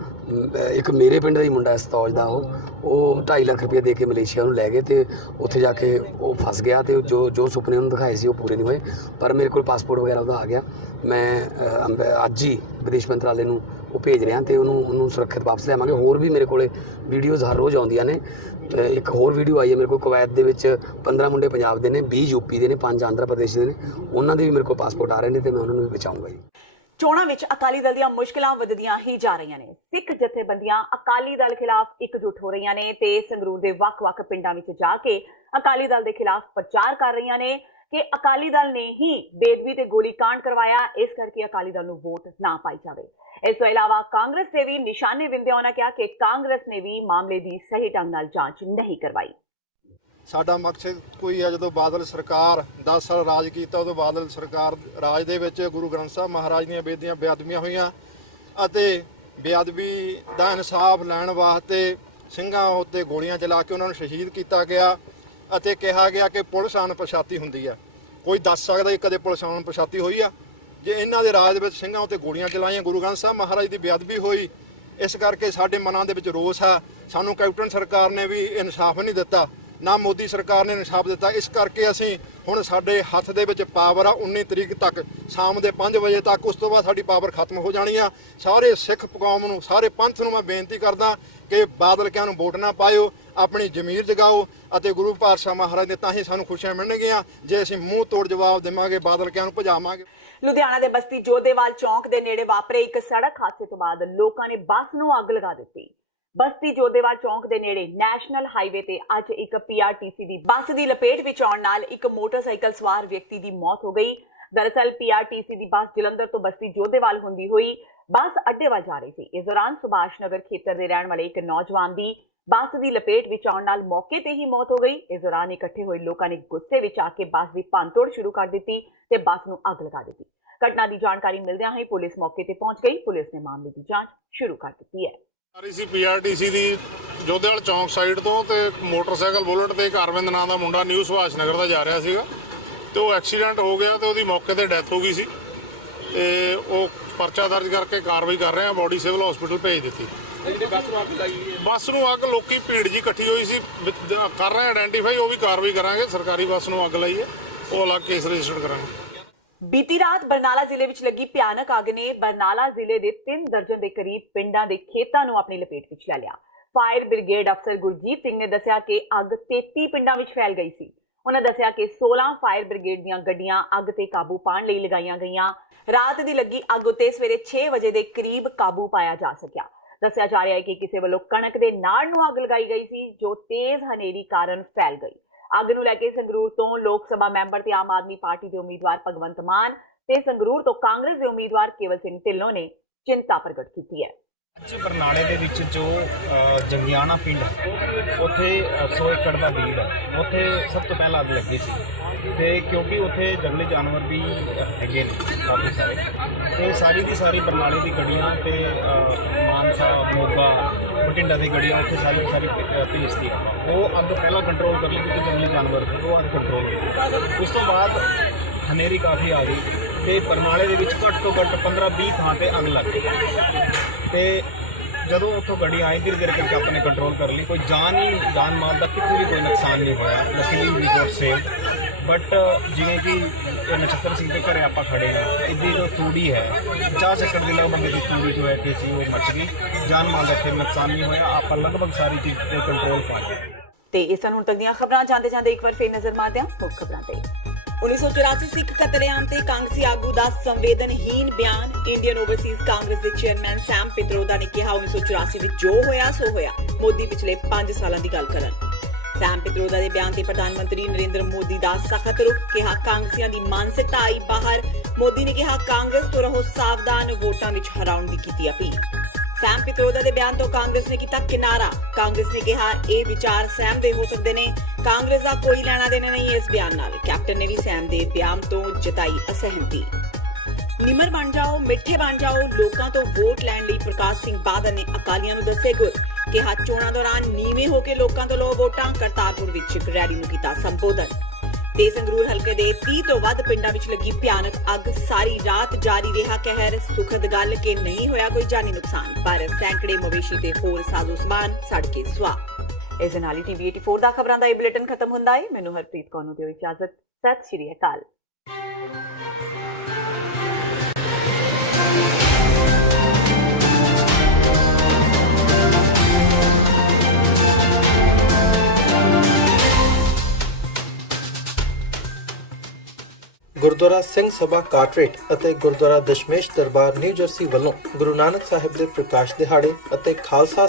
ਇੱਕ ਮੇਰੇ ਪਿੰਡ ਦਾ ਹੀ ਮੁੰਡਾ ਸਤੌਜ ਦਾ, ਉਹ 2.5 ਲੱਖ ਰੁਪਏ ਦੇ ਕੇ ਮਲੇਸ਼ੀਆ ਨੂੰ ਲੈ ਗਏ ਤੇ ਉੱਥੇ ਜਾ ਕੇ ਉਹ ਫਸ ਗਿਆ ਤੇ ਜੋ ਸੁਪਨੇ ਉਹਨੂੰ ਦਿਖਾਏ ਸੀ ਉਹ ਪੂਰੇ ਨਹੀਂ ਹੋਏ। ਪਰ ਮੇਰੇ ਕੋਲ ਪਾਸਪੋਰਟ ਵਗੈਰਾ ਉਹਦਾ ਆ ਗਿਆ। ਮੈਂ ਅੱਜ ਹੀ ਵਿਦੇਸ਼ ਮੰਤਰਾਲੇ ਨੂੰ ਉਹ ਭੇਜ ਰਿਹਾ ਤੇ ਉਹਨੂੰ ਸੁਰੱਖਿਅਤ ਵਾਪਸ ਲਿਆਵਾਂਗੇ। ਹੋਰ ਵੀ ਮੇਰੇ ਕੋਲੇ ਵੀਡੀਓਜ਼ ਹਰ ਰੋਜ਼ ਆਉਂਦੀਆਂ ਨੇ। ਇੱਕ ਹੋਰ ਵੀਡੀਓ ਆਈ ਹੈ ਮੇਰੇ ਕੋਲ ਕੁਵੈਤ ਦੇ ਵਿੱਚ 15 ਮੁੰਡੇ ਪੰਜਾਬ ਦੇ ਨੇ, 20 ਯੂਪੀ ਦੇ ਨੇ, 5 ਆਂਧਰਾ ਪ੍ਰਦੇਸ਼ ਦੇ ਨੇ, ਉਹਨਾਂ ਦੇ ਵੀ ਮੇਰੇ ਕੋਲ ਪਾਸਪੋਰਟ ਆ ਰਹੇ ਨੇ ਤੇ ਮੈਂ ਉਹਨਾਂ ਨੂੰ ਵੀ ਬਚਾਊਂਗਾ ਜੀ। ਚੋਣਾਂ ਵਿੱਚ ਅਕਾਲੀ ਦਲ ਦੀਆਂ ਮੁਸ਼ਕਲਾਂ ਵਧਦੀਆਂ ਹੀ ਜਾ ਰਹੀਆਂ ਨੇ। ਸਿੱਖ ਜਥੇਬੰਦੀਆਂ ਅਕਾਲੀ ਦਲ ਖਿਲਾਫ ਇਕਜੁੱਟ ਹੋ ਰਹੀਆਂ ਨੇ ਤੇ ਸੰਗਰੂਰ ਦੇ ਵੱਖ-ਵੱਖ ਪਿੰਡਾਂ ਵਿੱਚ ਜਾ ਕੇ ਅਕਾਲੀ ਦਲ ਦੇ ਖਿਲਾਫ ਪ੍ਰਚਾਰ ਕਰ ਰਹੀਆਂ ਨੇ ਕਿ ਅਕਾਲੀ ਦਲ ਨੇ ਹੀ ਬੇਦਬੀ ਤੇ ਗੋਲੀकांड ਕਰਵਾਇਆ, ਇਸ ਕਰਕੇ ਅਕਾਲੀ ਦਲ ਨੂੰ ਵੋਟ ਨਾ ਪਾਈ ਜਾਵੇ। ਇਸ ਤੋਂ ਇਲਾਵਾ ਕਾਂਗਰਸ ਦੇ ਵੀ ਨਿਸ਼ਾਨੇ ਵਿੰਦਿਆਂ ਉਹਨਾਂ ਕਿਹਾ ਕਿ ਕਾਂਗਰਸ ਨੇ ਵੀ ਮਾਮਲੇ ਦੀ ਸਹੀ ਢੰਗ ਨਾਲ ਜਾਂਚ ਨਹੀਂ ਕਰਵਾਈ। ਸਾਡਾ ਮਕਸਦ ਕੋਈ ਹੈ, ਜਦੋਂ ਬਾਦਲ ਸਰਕਾਰ 10 ਸਾਲ ਰਾਜ ਕੀਤਾ, ਉਦੋਂ ਬਾਦਲ ਸਰਕਾਰ ਰਾਜ ਦੇ ਵਿੱਚ ਗੁਰੂ ਗ੍ਰੰਥ ਸਾਹਿਬ ਮਹਾਰਾਜ ਦੀਆਂ ਬੇਅਦਬੀਆਂ ਹੋਈਆਂ ਅਤੇ ਬੇਅਦਬੀ ਦਾ ਇਨਸਾਫ ਲੈਣ ਵਾਸਤੇ ਸਿੰਘਾਂ ਉੱਤੇ ਗੋਲੀਆਂ ਚਲਾ ਕੇ ਉਹਨਾਂ ਨੂੰ ਸ਼ਹੀਦ ਕੀਤਾ ਗਿਆ ਅਤੇ ਕਿਹਾ ਗਿਆ ਕਿ ਪੁਲਿਸ ਅਣਪਛਾਤੀ ਹੁੰਦੀ ਆ। ਕੋਈ ਦੱਸ ਸਕਦਾ ਕਿ ਕਦੇ ਪੁਲਿਸ ਅਣਪਛਾਤੀ ਹੋਈ ਆ? ਜੇ ਇਹਨਾਂ ਦੇ ਰਾਜ ਦੇ ਵਿੱਚ ਸਿੰਘਾਂ ਉੱਤੇ ਗੋਲੀਆਂ ਚਲਾਈਆਂ, ਗੁਰੂ ਗ੍ਰੰਥ ਸਾਹਿਬ ਮਹਾਰਾਜ ਦੀ ਬੇਅਦਬੀ ਹੋਈ, ਇਸ ਕਰਕੇ ਸਾਡੇ ਮਨਾਂ ਦੇ ਵਿੱਚ ਰੋਸ ਆ। ਸਾਨੂੰ ਕੈਪਟਨ ਸਰਕਾਰ ਨੇ ਵੀ ਇਨਸਾਫ ਨਹੀਂ ਦਿੱਤਾ, ਨਾ ਮੋਦੀ ਸਰਕਾਰ ਨੇ ਇਨਸਾਫ ਦਿੱਤਾ। ਇਸ ਕਰਕੇ ਅਸੀਂ ਹੁਣ ਸਾਡੇ ਹੱਥ ਦੇ ਵਿੱਚ ਪਾਵਰ ਆ 19 ਤਰੀਕ ਤੱਕ ਸ਼ਾਮ ਦੇ 5 ਵਜੇ ਤੱਕ, ਉਸ ਤੋਂ ਬਾਅਦ ਸਾਡੀ ਪਾਵਰ ਖਤਮ ਹੋ ਜਾਣੀ ਆ। ਸਾਰੇ ਸਿੱਖ ਕੌਮ ਨੂੰ, ਸਾਰੇ ਪੰਥ ਨੂੰ ਮੈਂ ਬੇਨਤੀ ਕਰਦਾ ਕਿ ਬਾਦਲ ਕਿਆਂ ਨੂੰ ਵੋਟ ਨਾ ਪਾਇਓ, ਆਪਣੀ ਜ਼ਮੀਰ ਜਗਾਓ ਅਤੇ ਗੁਰੂ ਪਾਤਸ਼ਾਹ ਮਹਾਰਾਜ ਦੇ ਤਾਂ ਹੀ ਸਾਨੂੰ ਖੁਸ਼ੀਆਂ ਮਿਲਣਗੀਆਂ ਜੇ ਅਸੀਂ ਮੂੰਹ ਤੋੜ ਜਵਾਬ ਦੇਵਾਂਗੇ, ਬਾਦਲ ਕਿਆਂ ਨੂੰ ਭਜਾਵਾਂਗੇ। ਲੁਧਿਆਣਾ ਦੇ ਬਸਤੀ ਜੋਧੇਵਾਲ ਚੌਂਕ ਦੇ ਨੇੜੇ ਵਾਪਰੇ ਇੱਕ ਸੜਕ ਹਾਦਸੇ ਤੋਂ ਬਾਅਦ ਲੋਕਾਂ ਨੇ ਬੱਸ ਨੂੰ ਅੱਗ ਲਗਾ ਦਿੱਤੀ। ਬਸਤੀ ਜੋਧੇਵਾਲ ਚੌਂਕ ਦੇ ਨੇੜੇ ਨੈਸ਼ਨਲ ਹਾਈਵੇ ਤੇ ਅੱਜ ਇੱਕ PRTC ਦੀ ਬੱਸ ਦੀ ਲਪੇਟ ਵਿੱਚ ਆਉਣ ਨਾਲ ਇੱਕ ਮੋਟਰਸਾਈਕਲ ਸਵਾਰ ਵਿਅਕਤੀ ਦੀ ਮੌਤ ਹੋ ਗਈ। ਦਰਅਸਲ PRTC ਦੀ ਬੱਸ ਜਲੰਧਰ ਤੋਂ ਬਸਤੀ ਜੋਧੇਵਾਲ ਹੁੰਦੀ ਹੋਈ ਬੱਸ ਅੱਡੇ ਵੱਲ ਜਾ ਰਹੀ ਸੀ। ਇਸ ਦੌਰਾਨ ਸੁਭਾਸ਼ ਨਗਰ ਖੇਤਰ ਦੇ ਰਹਿਣ ਵਾਲੇ ਇੱਕ ਨੌਜਵਾਨ ਦੀ ਬੱਸ ਦੀ ਲਪੇਟ ਵਿੱਚ ਆਉਣ ਨਾਲ ਮੌਕੇ ਤੇ ਹੀ ਮੌਤ ਹੋ ਗਈ। ਇਸ ਦੌਰਾਨ ਇਕੱਠੇ ਹੋਏ ਲੋਕਾਂ ਨੇ ਗੁੱਸੇ ਵਿੱਚ ਆ ਕੇ ਬੱਸ ਦੀ ਭੰਨਤੋੜ ਸ਼ੁਰੂ ਕਰ ਦਿੱਤੀ ਤੇ ਬੱਸ ਨੂੰ ਅੱਗ ਲਗਾ ਦਿੱਤੀ। ਘਟਨਾ ਦੀ ਜਾਣਕਾਰੀ ਮਿਲਦਿਆਂ ਹੀ ਪੁਲਿਸ ਮੌਕੇ ਤੇ ਪਹੁੰਚ ਗਈ। ਪੁਲਿਸ ਨੇ ਮਾਮਲੇ ਦੀ ਜਾਂਚ ਸ਼ੁਰੂ ਕਰ ਦਿੱਤੀ ਹੈ। ਆ ਰਹੀ ਸੀ PRTC ਦੀ ਜੋਧੇਵਾਲ ਚੌਂਕ ਸਾਈਡ ਤੋਂ ਤੇ ਮੋਟਰਸਾਈਕਲ ਬੁਲਟ ਤੇ ਅਰਵਿੰਦ ਨਾਂ ਦਾ ਮੁੰਡਾ ਨਿਊ ਸੁਭਾਸ਼ ਨਗਰ ਦਾ ਜਾ ਰਿਹਾ ਸੀਗਾ ਤੇ ਉਹ ਐਕਸੀਡੈਂਟ ਹੋ ਗਿਆ ਤੇ ਉਹਦੀ ਮੌਕੇ ਤੇ ਡੈਥ ਹੋ ਗਈ ਸੀ ਤੇ ਉਹ ਪਰਚਾ ਦਰਜ ਕਰਕੇ ਕਾਰਵਾਈ ਕਰ ਰਹੇ ਆ। ਬੋਡੀ ਸਿਵਲ ਹਸਪੀਟਲ ਭੇਜ ਦਿੱਤੀ। ਬੱਸ ਨੂੰ ਅੱਗ ਲੋਕੀ ਭੀੜ ਜੀ ਇਕੱਠੀ ਹੋਈ ਸੀ, ਕਰ ਰਹੇ ਆਇਡੈਂਟੀਫਾਈ, ਉਹ ਵੀ ਕਾਰਵਾਈ ਕਰਾਂਗੇ। ਸਰਕਾਰੀ ਬੱਸ ਨੂੰ ਅੱਗ ਲਾਈ ਹੈ, ਉਹ ਅਲੱਗ ਕੇਸ ਰਜਿਸਟਰ ਕਰਾਂਗੇ। ਬੀਤੀ ਰਾਤ ਬਰਨਾਲਾ ਜ਼ਿਲ੍ਹੇ ਵਿੱਚ ਲੱਗੀ ਭਿਆਨਕ ਅੱਗ ਨੇ ਬਰਨਾਲਾ ਜ਼ਿਲ੍ਹੇ ਦੇ 3 ਦਰਜਨ ਦੇ ਕਰੀਬ ਪਿੰਡਾਂ ਦੇ ਖੇਤਾਂ ਨੂੰ ਆਪਣੀ ਲਪੇਟ ਵਿੱਚ ਲੈ ਲਿਆ। ਫਾਇਰ ਬ੍ਰਿਗੇਡ ਅਫਸਰ ਗੁਰਜੀਤ ਸਿੰਘ ਨੇ ਦੱਸਿਆ ਕਿ ਅੱਗ 33 ਪਿੰਡਾਂ ਵਿੱਚ ਫੈਲ ਗਈ ਸੀ। ਉਹਨਾਂ ਦੱਸਿਆ ਕਿ 16 ਫਾਇਰ ਬ੍ਰਿਗੇਡ ਦੀਆਂ ਗੱਡੀਆਂ ਅੱਗ ਤੇ ਕਾਬੂ ਪਾਉਣ ਲਈ ਲਗਾਈਆਂ ਗਈਆਂ। ਰਾਤ ਦੀ ਲੱਗੀ ਅੱਗ ਉੱਤੇ ਸਵੇਰੇ 6 ਵਜੇ ਦੇ ਕਰੀਬ ਕਾਬੂ ਪਾਇਆ ਜਾ ਸਕਿਆ। ਦੱਸਿਆ ਜਾ ਰਿਹਾ ਹੈ ਕਿ ਕਿਸੇ ਵੱਲੋਂ ਕਣਕ ਦੇ ਨਾੜ ਨੂੰ ਅੱਗ ਲਗਾਈ ਗਈ ਸੀ ਜੋ ਤੇਜ਼ ਹਨੇਰੀ ਕਾਰਨ ਫੈਲ ਗਈ। ਅੱਗ ਨੂੰ ਲੈ ਕੇ ਸੰਗਰੂਰ ਤੋਂ ਲੋਕ ਸਭਾ ਮੈਂਬਰ ਤੇ ਆਮ ਆਦਮੀ ਪਾਰਟੀ ਦੇ ਉਮੀਦਵਾਰ ਭਗਵੰਤ ਮਾਨ ਤੇ ਸੰਗਰੂਰ ਤੋਂ ਕਾਂਗਰਸ ਦੇ ਉਮੀਦਵਾਰ ਕੇਵਲ ਸਿੰਘ ਢਿੱਲੋਂ ਨੇ ਚਿੰਤਾ ਪ੍ਰਗਟ ਕੀਤੀ ਹੈ। ਅੱਜ ਬਰਨਾਲੇ ਦੇ ਵਿੱਚ ਜੋ ਜੰਗਿਆਣਾ ਪਿੰਡ ਉੱਥੇ 100 ਏਕੜ ਦਾ ਬੀੜ ਹੈ, ਉੱਥੇ ਸਭ ਤੋਂ ਪਹਿਲਾਂ ਅੱਗ ਲੱਗੀ ਸੀ ਤੇ ਕਿਉਂਕਿ ਉੱਥੇ ਜੰਗਲੀ ਜਾਨਵਰ ਵੀ ਹੈਗੇ ਨੇ ਕਾਫੀ ਸਾਰੇ ਤੇ ਸਾਰੀ ਦੀ ਸਾਰੀ ਬਰਨਾਲੇ ਦੀ ਗੱਡੀਆਂ ਤੇ ਮਾਨਸਾ, ਮੋਗਾ, ਬਠਿੰਡਾ ਦੀ ਗੱਡੀਆਂ ਉੱਥੇ ਸਾਰੀ ਭੇਜਤੀ। ਉਹ ਅੱਗ ਪਹਿਲਾਂ ਕੰਟਰੋਲ ਕਰ ਲਈ ਕਿਉਂਕਿ ਜੰਗਲੀ ਜਾਨਵਰ ਉਹ ਅੱਗ ਕੰਟਰੋਲ ਹੋ ਗਈ। ਉਸ ਤੋਂ ਬਾਅਦ ਹਨੇਰੀ ਕਾਫੀ ਆ ਗਈ ਤੇ ਬਰਨਾਲੇ ਦੇ ਵਿੱਚ ਘੱਟ ਤੋਂ ਘੱਟ 15-20 ਥਾਂ ਤੇ ਅੱਗ ਲੱਗ ਗਈ ਤੇ ਜਦੋਂ ਉੱਥੋਂ ਗੱਡੀ ਆਈ ਧੀਰੇ ਧੀਰੇ ਕਰਕੇ ਆਪਾਂ ਨੇ ਕੰਟਰੋਲ ਕਰ ਲਈ। ਕੋਈ ਜਾਨ ਮਾਲ ਦਾ ਕਿਤੇ ਵੀ ਕੋਈ ਨੁਕਸਾਨ ਨਹੀਂ ਹੋਇਆ। Luckily we got save. But ਜਿਵੇਂ ਕਿ ਨਛੱਤਰ ਸਿੰਘ ਦੇ ਘਰੇ ਆਪਾਂ ਖੜੇ ਹਾਂ, ਇਹਦੀ ਜੋ ਤੂੜੀ ਹੈ 50 ਏਕੜ ਦੀ ਲਗਭਗ ਦੀ ਤੂੜੀ ਜੋ ਹੈ ਕਿ ਸੀ ਉਹ ਮੱਚ ਗਈ। ਜਾਨ ਮਾਲ ਦਾ ਕੋਈ ਨੁਕਸਾਨ ਨਹੀਂ ਹੋਇਆ। ਆਪਾਂ ਲਗਭਗ ਸਾਰੀ ਚੀਜ਼ ਤੇ ਕੰਟਰੋਲ ਪਾ ਲਈ। ਤੇ ਇਸ ਨੂੰ ਤੱਕ ਦੀਆਂ ਖਬਰਾਂ ਜਾਂਦੇ ਜਾਂਦੇ ਇੱਕ ਵਾਰ ਫੇਰ ਨਜ਼ਰ ਮਾਰਦੇ ਹਾਂ ਮੁੱਖ ਖਬਰਾਂ ਤੇ। 1984 ਸਿੱਖ ਕਤਲੇਆਮ ਤੇ ਕਾਂਗਰਸੀ ਆਗੂ ਦਾ ਸੰਵੇਦਨਹੀਨ ਬਿਆਨ। ਇੰਡੀਅਨ ਓਵਰਸੀਜ਼ ਕਾਂਗਰਸ ਦੇ ਚੇਅਰਮੈਨ ਸੈਮ ਪਿਤਰੋਦਾ ਨੇ ਕਿਹਾ 1984 ਵਿੱਚ ਜੋ ਹੋਇਆ ਸੋ ਹੋਇਆ, ਮੋਦੀ ਪਿਛਲੇ 5 ਸਾਲਾਂ ਦੀ ਗੱਲ ਕਰਨ। ਸੈਮ ਪਿਤਰੋਦਾ ਦੇ ਬਿਆਨ ਤੇ ਪ੍ਰਧਾਨ ਮੰਤਰੀ ਨਰਿੰਦਰ ਮੋਦੀ ਦਾ ਸਖਤ ਰੁਖ। ਕਿਹਾ ਕਾਂਗਰਸੀਆਂ ਦੀ ਮਾਨਸਿਕਤਾ ਆਈ ਬਾਹਰ। ਮੋਦੀ ਨੇ ਕਿਹਾ ਕਾਂਗਰਸ ਤੋਂ ਰਹੋ ਸਾਵਧਾਨ, ਵੋਟਾਂ ਵਿੱਚ ਹਰਾਉਣ ਦੀ ਕੀਤੀ ਅਪੀਲ। ਸੈਮ ਪਿਤਰੋਦਾ ਦੇ ਬਿਆਨ ਤੋਂ ਕਾਂਗਰਸ ਨੇ ਕੀਤਾ ਕਿਨਾਰਾ। ਕਾਂਗਰਸ ਨੇ ਕਿਹਾ ਇਹ ਵਿਚਾਰ ਸੈਮ ਦੇ ਹੋ ਸਕਦੇ ਨੇ, ਕਾਂਗਰਸ ਦਾ ਕੋਈ ਲੈਣਾ ਦੇਣਾ ਨਹੀਂ ਇਸ ਬਿਆਨ ਨਾਲ। ਕੈਪਟਨ ਨੇ ਵੀ ਸੈਮ ਦੇ ਬਿਆਨ ਤੋਂ ਜਤਾਈ ਅਸਹਿਮਤੀ। ਨਿਮਰ ਬਣ ਜਾਓ, ਮਿੱਠੇ ਬਣ ਜਾਓ, ਲੋਕਾਂ ਤੋਂ ਵੋਟ ਲੈਣ ਲਈ ਪ੍ਰਕਾਸ਼ ਸਿੰਘ ਬਾਦਲ ਨੇ ਅਕਾਲੀਆਂ ਨੂੰ ਦੱਸੇ ਗੁਰ। ਕਿਹਾ ਚੋਣਾਂ ਦੌਰਾਨ ਨੀਵੇਂ ਹੋ ਕੇ ਲੋਕਾਂ ਤੋਂ ਲਓ ਵੋਟਾਂ। ਕਰਤਾਰਪੁਰ ਵਿੱਚ ਇੱਕ ਰੈਲੀ ਨੂੰ ਕੀਤਾ ਸੰਬੋਧਨ। ਤੇ ਸੰਗਰੂਰ ਹਲਕੇ ਦੇ 30 ਤੋਂ ਵੱਧ ਪਿੰਡਾਂ ਵਿੱਚ ਲੱਗੀ ਭਿਆਨਕ ਅੱਗ। ਸਾਰੀ ਰਾਤ ਜਾਰੀ ਰਿਹਾ ਕਹਿਰ। ਸੁਖਦ ਗੱਲ ਕਿ ਨਹੀਂ ਹੋਇਆ ਕੋਈ ਜਾਨੀ ਨੁਕਸਾਨ, ਪਰ ਸੈਂਕੜੇ ਮਵੇਸ਼ੀ ਤੇ ਹੋਰ ਸਾਜ਼ੋ ਸਮਾਨ ਸੜ ਕੇ ਸੁਆਹ। ਇਸ ਨਾਲ ਹੀ ਟੀਵੀ 84 ਦਾ ਖਬਰਾਂ ਦਾ ਇਹ ਬੁਲੇਟਿਨ ਖਤਮ ਹੁੰਦਾ ਹੈ। ਮੈਨੂੰ ਹਰਪ੍ਰੀਤ ਕੌਰ ਨੂੰ ਦਿਓ ਇਜਾਜ਼ਤ। ਸਤਿ ਸ਼੍ਰੀ ਅਕਾਲ। ਗੁਰਦੁਆਰਾ ਸਿੰਘ ਸਭਾ ਕਾਟਰੇਟ ਅਤੇ ਗੁਰਦੁਆਰਾ ਦਸ਼ਮੇਸ਼ ਦਰਬਾਰ ਨਿਊ ਜਰਸੀ ਵੱਲੋਂ ਗੁਰੂ ਨਾਨਕ ਸਾਹਿਬ ਦੇ ਪ੍ਰਕਾਸ਼ ਦਿਹਾੜੇ ਅਤੇ ਖਾਲਸਾ